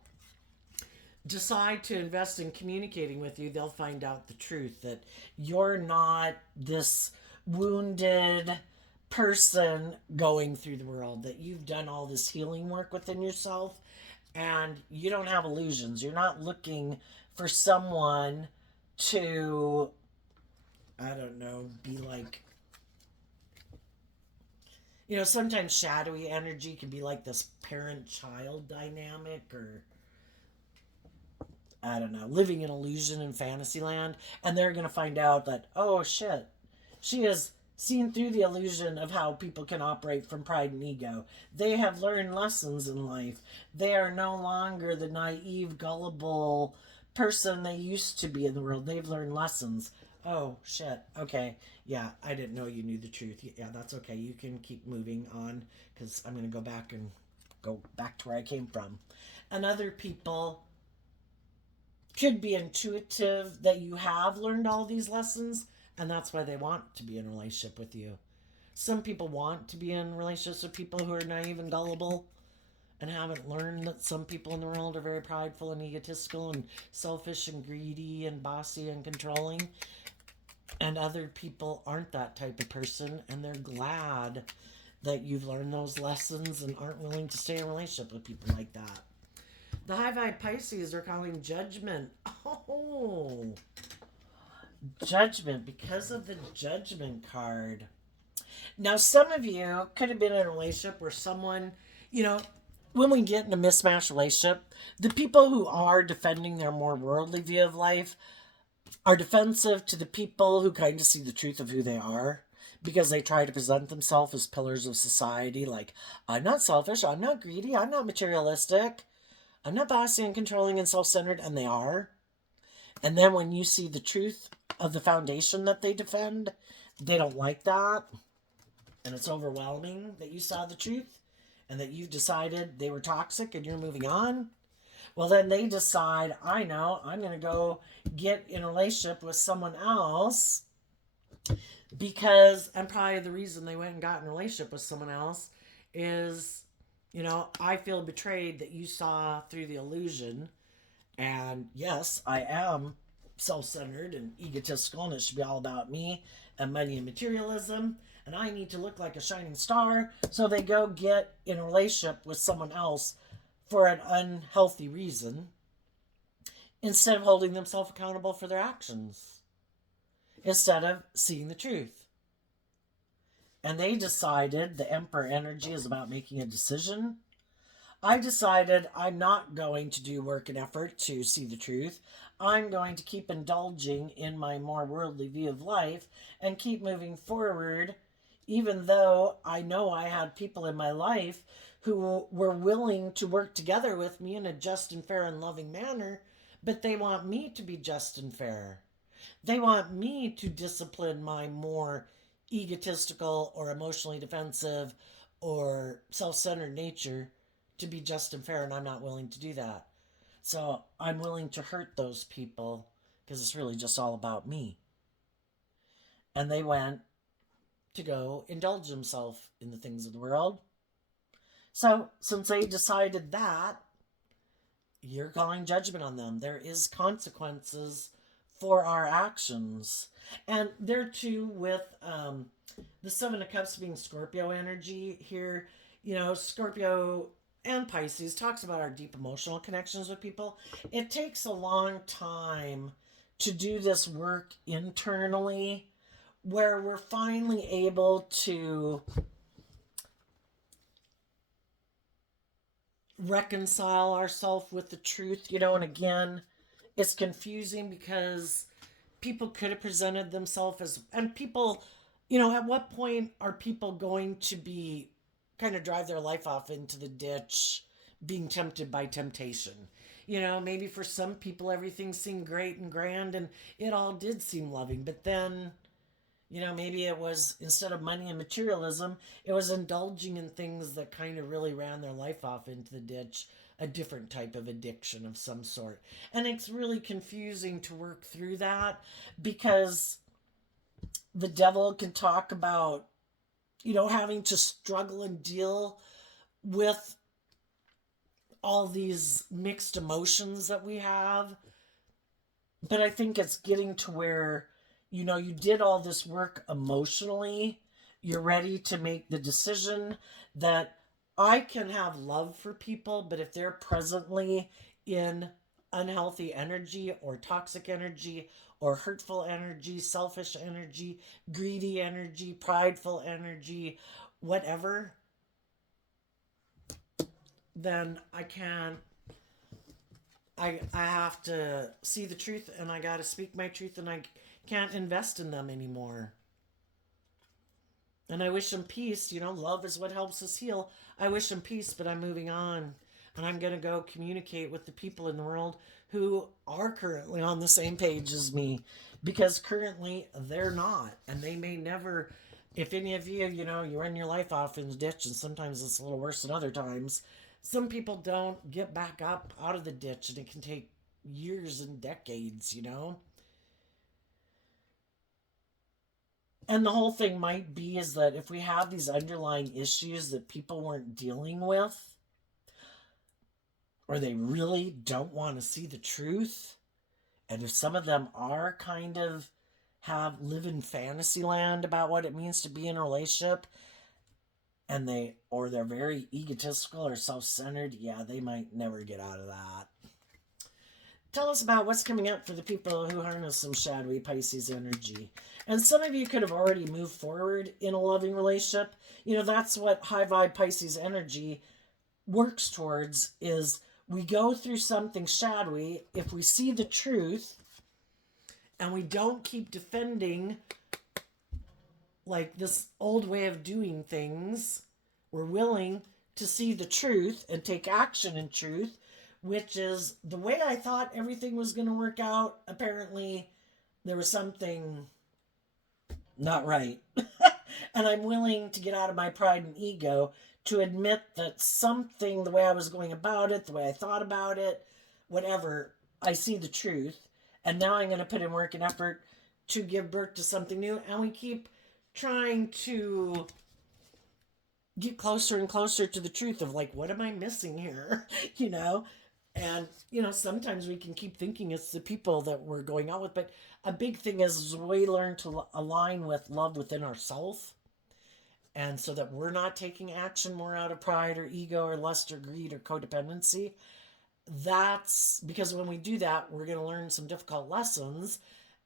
decide to invest in communicating with you, they'll find out the truth, that you're not this wounded person going through the world, that you've done all this healing work within yourself And you don't have illusions. You're not looking for someone to, I don't know, be like, sometimes shadowy energy can be like this parent child dynamic, or I don't know, living in illusion in fantasy land. And they're going to find out that, oh shit, she has seen through the illusion of how people can operate from pride and ego. They have learned lessons in life. They are no longer the naive, gullible person they used to be in the world. They've learned lessons. Oh shit. Okay. Yeah, I didn't know you knew the truth. Yeah, that's okay. You can keep moving on, because I'm going to go back to where I came from. And other people could be intuitive that you have learned all these lessons, and that's why they want to be in a relationship with you. Some people want to be in relationships with people who are naive and gullible and haven't learned that some people in the world are very prideful and egotistical and selfish and greedy and bossy and controlling. And other people aren't that type of person, and they're glad that you've learned those lessons and aren't willing to stay in a relationship with people like that. The high vibe Pisces are calling judgment. Oh, judgment, because of the judgment card. Now, some of you could have been in a relationship where someone, you know, when we get in a mismatched relationship, the people who are defending their more worldly view of life are defensive to the people who kind of see the truth of who they are, because they try to present themselves as pillars of society, like, I'm not selfish, I'm not greedy, I'm not materialistic, I'm not bossy and controlling and self centered, and they are. And then when you see the truth of the foundation that they defend, they don't like that. And it's overwhelming that you saw the truth and that you've decided they were toxic and you're moving on. Well, then they decide, I know, I'm going to go get in a relationship with someone else, because, and probably the reason they went and got in a relationship with someone else is, I feel betrayed that you saw through the illusion. And yes, I am self centered and egotistical, and it should be all about me and money and materialism. And I need to look like a shining star. So they go get in a relationship with someone else for an unhealthy reason, instead of holding themselves accountable for their actions, instead of seeing the truth. And they decided the Emperor energy is about making a decision. I decided I'm not going to do work and effort to see the truth. I'm going to keep indulging in my more worldly view of life and keep moving forward, even though I know I had people in my life who were willing to work together with me in a just and fair and loving manner, but they want me to be just and fair. They want me to discipline my more egotistical or emotionally defensive or self centered nature to be just and fair, and I'm not willing to do that. So I'm willing to hurt those people because it's really just all about me. And they went to go indulge themselves in the things of the world. So since they decided that, you're calling judgment on them. There is consequences for our actions. And there too, with the Seven of Cups being Scorpio energy here, Scorpio and Pisces talks about our deep emotional connections with people. It takes a long time to do this work internally, where we're finally able to reconcile ourselves with the truth, and again, it's confusing because people could have presented themselves as, and people, at what point are people going to be kind of drive their life off into the ditch, being tempted by temptation? Maybe for some people everything seemed great and grand and it all did seem loving, but then maybe it was, instead of money and materialism, it was indulging in things that kind of really ran their life off into the ditch, a different type of addiction of some sort. And it's really confusing to work through that, because the devil can talk about, having to struggle and deal with all these mixed emotions that we have. But I think it's getting to where, you did all this work emotionally. You're ready to make the decision that I can have love for people, but if they're presently in unhealthy energy or toxic energy or hurtful energy, selfish energy, greedy energy, prideful energy, whatever, then I have to see the truth, and I got to speak my truth, and I can't invest in them anymore. And I wish them peace. Love is what helps us heal. I wish them peace, but I'm moving on. And I'm going to go communicate with the people in the world who are currently on the same page as me. Because currently they're not. And they may never, if any of you, you run your life off in the ditch, and sometimes it's a little worse than other times. Some people don't get back up out of the ditch, and it can take years and decades. And the whole thing might be is that if we have these underlying issues that people weren't dealing with, or they really don't want to see the truth, and if some of them are kind of live in fantasy land about what it means to be in a relationship, and they're very egotistical or self-centered, yeah, they might never get out of that. Tell us about what's coming up for the people who harness some shadowy Pisces energy. And some of you could have already moved forward in a loving relationship. That's what high vibe Pisces energy works towards, is we go through something shadowy. If we see the truth and we don't keep defending like this old way of doing things, we're willing to see the truth and take action in truth, which is the way I thought everything was going to work out. Apparently, there was something not right. And I'm willing to get out of my pride and ego to admit that something, the way I was going about it, the way I thought about it, whatever, I see the truth. And now I'm going to put in work and effort to give birth to something new. And we keep trying to get closer and closer to the truth of like, what am I missing here? And, sometimes we can keep thinking it's the people that we're going out with. But a big thing is we learn to align with love within ourselves. And so that we're not taking action more out of pride or ego or lust or greed or codependency. That's because when we do that, we're going to learn some difficult lessons,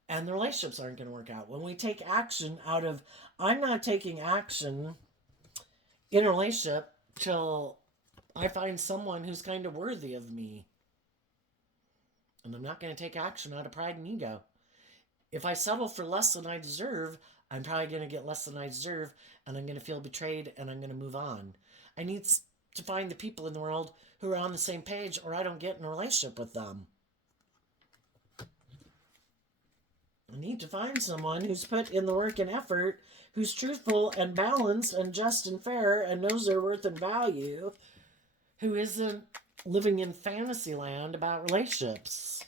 and the relationships aren't going to work out. When we take action out of, I'm not taking action in a relationship till I find someone who's kind of worthy of me. And I'm not going to take action out of pride and ego. If I settle for less than I deserve, I'm probably going to get less than I deserve, and I'm going to feel betrayed, and I'm going to move on. I need to find the people in the world who are on the same page, or I don't get in a relationship with them. I need to find someone who's put in the work and effort, who's truthful and balanced and just and fair and knows their worth and value, who isn't living in fantasy land about relationships.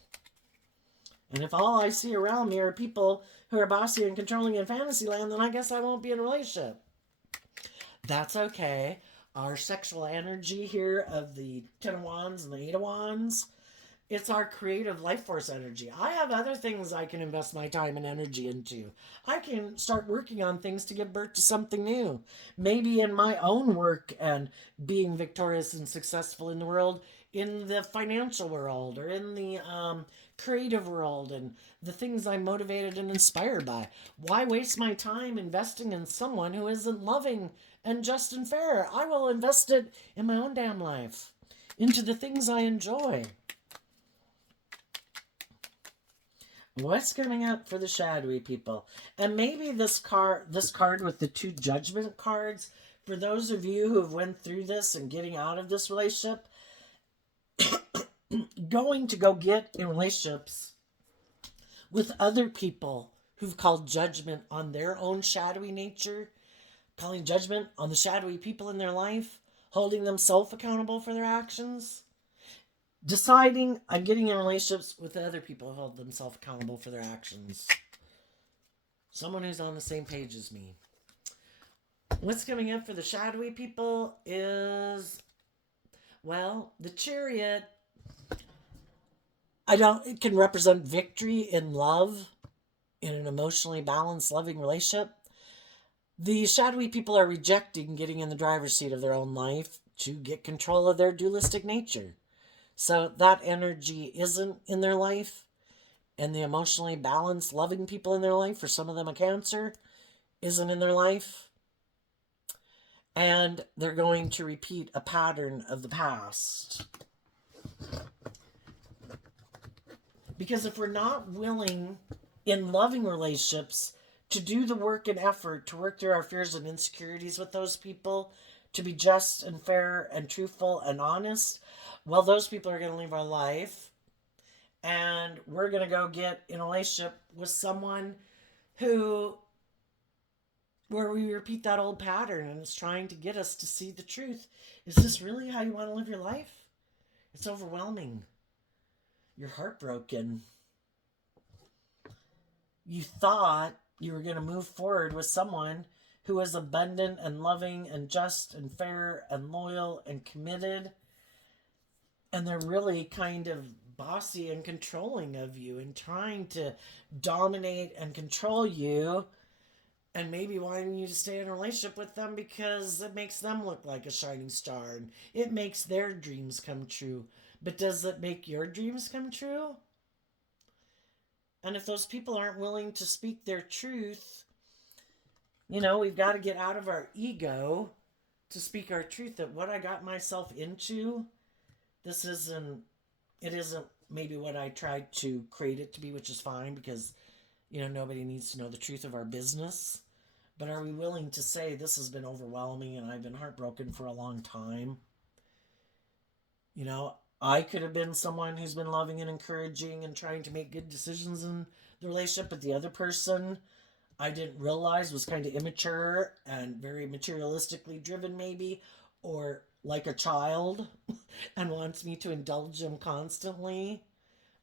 And if all I see around me are people who are bossy and controlling in fantasy land, then I guess I won't be in a relationship. That's okay. Our sexual energy here of the Ten of Wands and the Eight of Wands, it's our creative life force energy. I have other things I can invest my time and energy into. I can start working on things to give birth to something new. Maybe in my own work and being victorious and successful in the world, in the financial world, or in the creative world, and the things I'm motivated and inspired by. Why waste my time investing in someone who isn't loving and just and fair? I will invest it in my own damn life, into the things I enjoy. What's coming up for the shadowy people? And maybe this card with the two judgment cards, for those of you who have went through this and getting out of this relationship, going to go get in relationships with other people who've called judgment on their own shadowy nature, calling judgment on the shadowy people in their life, holding themselves accountable for their actions, deciding I'm getting in relationships with other people who hold themselves accountable for their actions. Someone who's on the same page as me. What's coming up for the shadowy people is, well, the Chariot. It can represent victory in love, in an emotionally balanced, loving relationship. The shadowy people are rejecting getting in the driver's seat of their own life to get control of their dualistic nature. So that energy isn't in their life, and the emotionally balanced, loving people in their life, for some of them a Cancer, isn't in their life. And they're going to repeat a pattern of the past. Because if we're not willing in loving relationships to do the work and effort to work through our fears and insecurities with those people, to be just and fair and truthful and honest, well, those people are going to leave our life, and we're going to go get in a relationship with someone who, where we repeat that old pattern and it's trying to get us to see the truth. Is this really how you want to live your life? It's overwhelming. You're heartbroken. You thought you were going to move forward with someone who is abundant and loving and just and fair and loyal and committed, and they're really kind of bossy and controlling of you and trying to dominate and control you, and maybe wanting you to stay in a relationship with them because it makes them look like a shining star and it makes their dreams come true. But does it make your dreams come true? And if those people aren't willing to speak their truth, we've got to get out of our ego to speak our truth, that what I got myself into, it isn't maybe what I tried to create it to be, which is fine because, nobody needs to know the truth of our business. But are we willing to say, this has been overwhelming and I've been heartbroken for a long time? I could have been someone who's been loving and encouraging and trying to make good decisions in the relationship, but the other person I didn't realize was kind of immature and very materialistically driven, maybe, or like a child and wants me to indulge them constantly.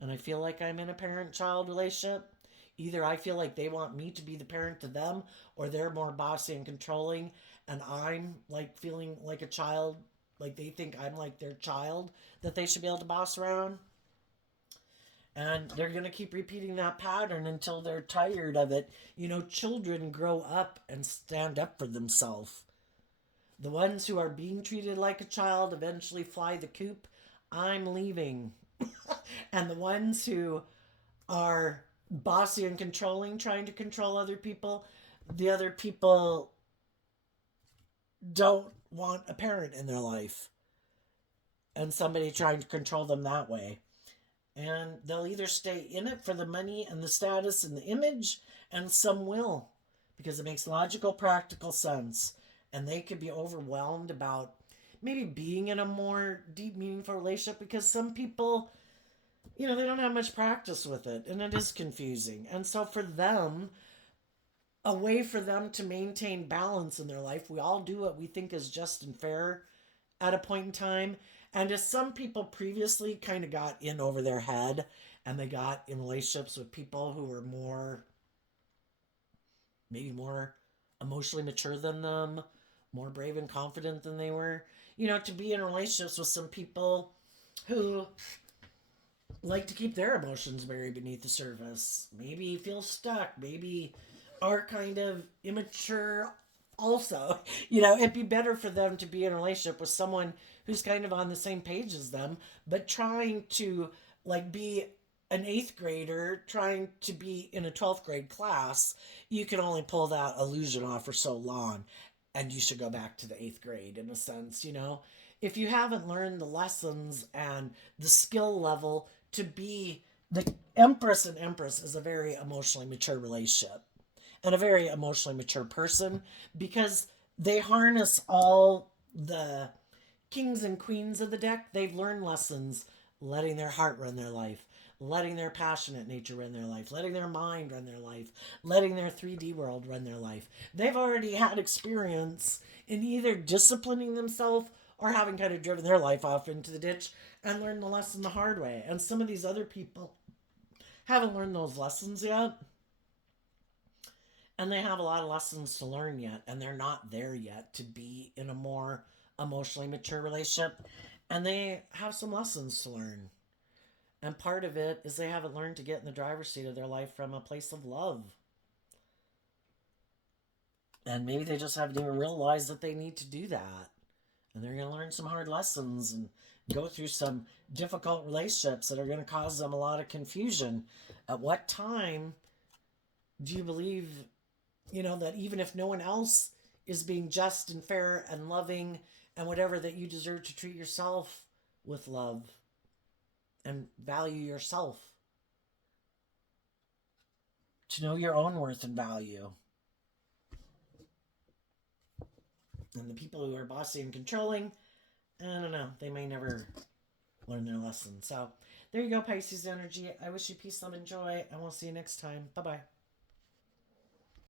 And I feel like I'm in a parent-child relationship. Either I feel like they want me to be the parent to them, or they're more bossy and controlling, and I'm like feeling like a child, like they think I'm like their child that they should be able to boss around. And they're going to keep repeating that pattern until they're tired of it. Children grow up and stand up for themselves. The ones who are being treated like a child eventually fly the coop. I'm leaving. And the ones who are bossy and controlling, trying to control other people, the other people don't want a parent in their life and somebody trying to control them that way. And they'll either stay in it for the money and the status and the image, and some will because it makes logical, practical sense. And they could be overwhelmed about maybe being in a more deep, meaningful relationship because some people, they don't have much practice with it and it is confusing. And so for them, a way for them to maintain balance in their life, we all do what we think is just and fair at a point in time. And as some people previously kind of got in over their head and they got in relationships with people who were maybe more emotionally mature than them, more brave and confident than they were, to be in relationships with some people who like to keep their emotions buried beneath the surface, maybe feel stuck, maybe are kind of immature also. It'd be better for them to be in a relationship with someone who's kind of on the same page as them, but trying to be an 8th grader trying to be in a 12th grade class. You can only pull that illusion off for so long, and you should go back to the 8th grade in a sense. If you haven't learned the lessons and the skill level to be the Empress, and Empress is a very emotionally mature relationship and a very emotionally mature person because they harness all the kings and queens of the deck. They've learned lessons letting their heart run their life, letting their passionate nature run their life, letting their mind run their life, letting their 3D world run their life. They've already had experience in either disciplining themselves or having kind of driven their life off into the ditch and learned the lesson the hard way. And some of these other people haven't learned those lessons yet. And they have a lot of lessons to learn yet, and they're not there yet to be in a more emotionally mature relationship. And they have some lessons to learn. And part of it is they haven't learned to get in the driver's seat of their life from a place of love. And maybe they just haven't even realized that they need to do that. And they're going to learn some hard lessons and go through some difficult relationships that are going to cause them a lot of confusion. At what time do you believe, that even if no one else is being just and fair and loving and whatever, that you deserve to treat yourself with love and value yourself? To know your own worth and value. And the people who are bossy and controlling, I don't know, they may never learn their lesson. So there you go, Pisces energy. I wish you peace, love, and joy, and we'll see you next time. Bye bye.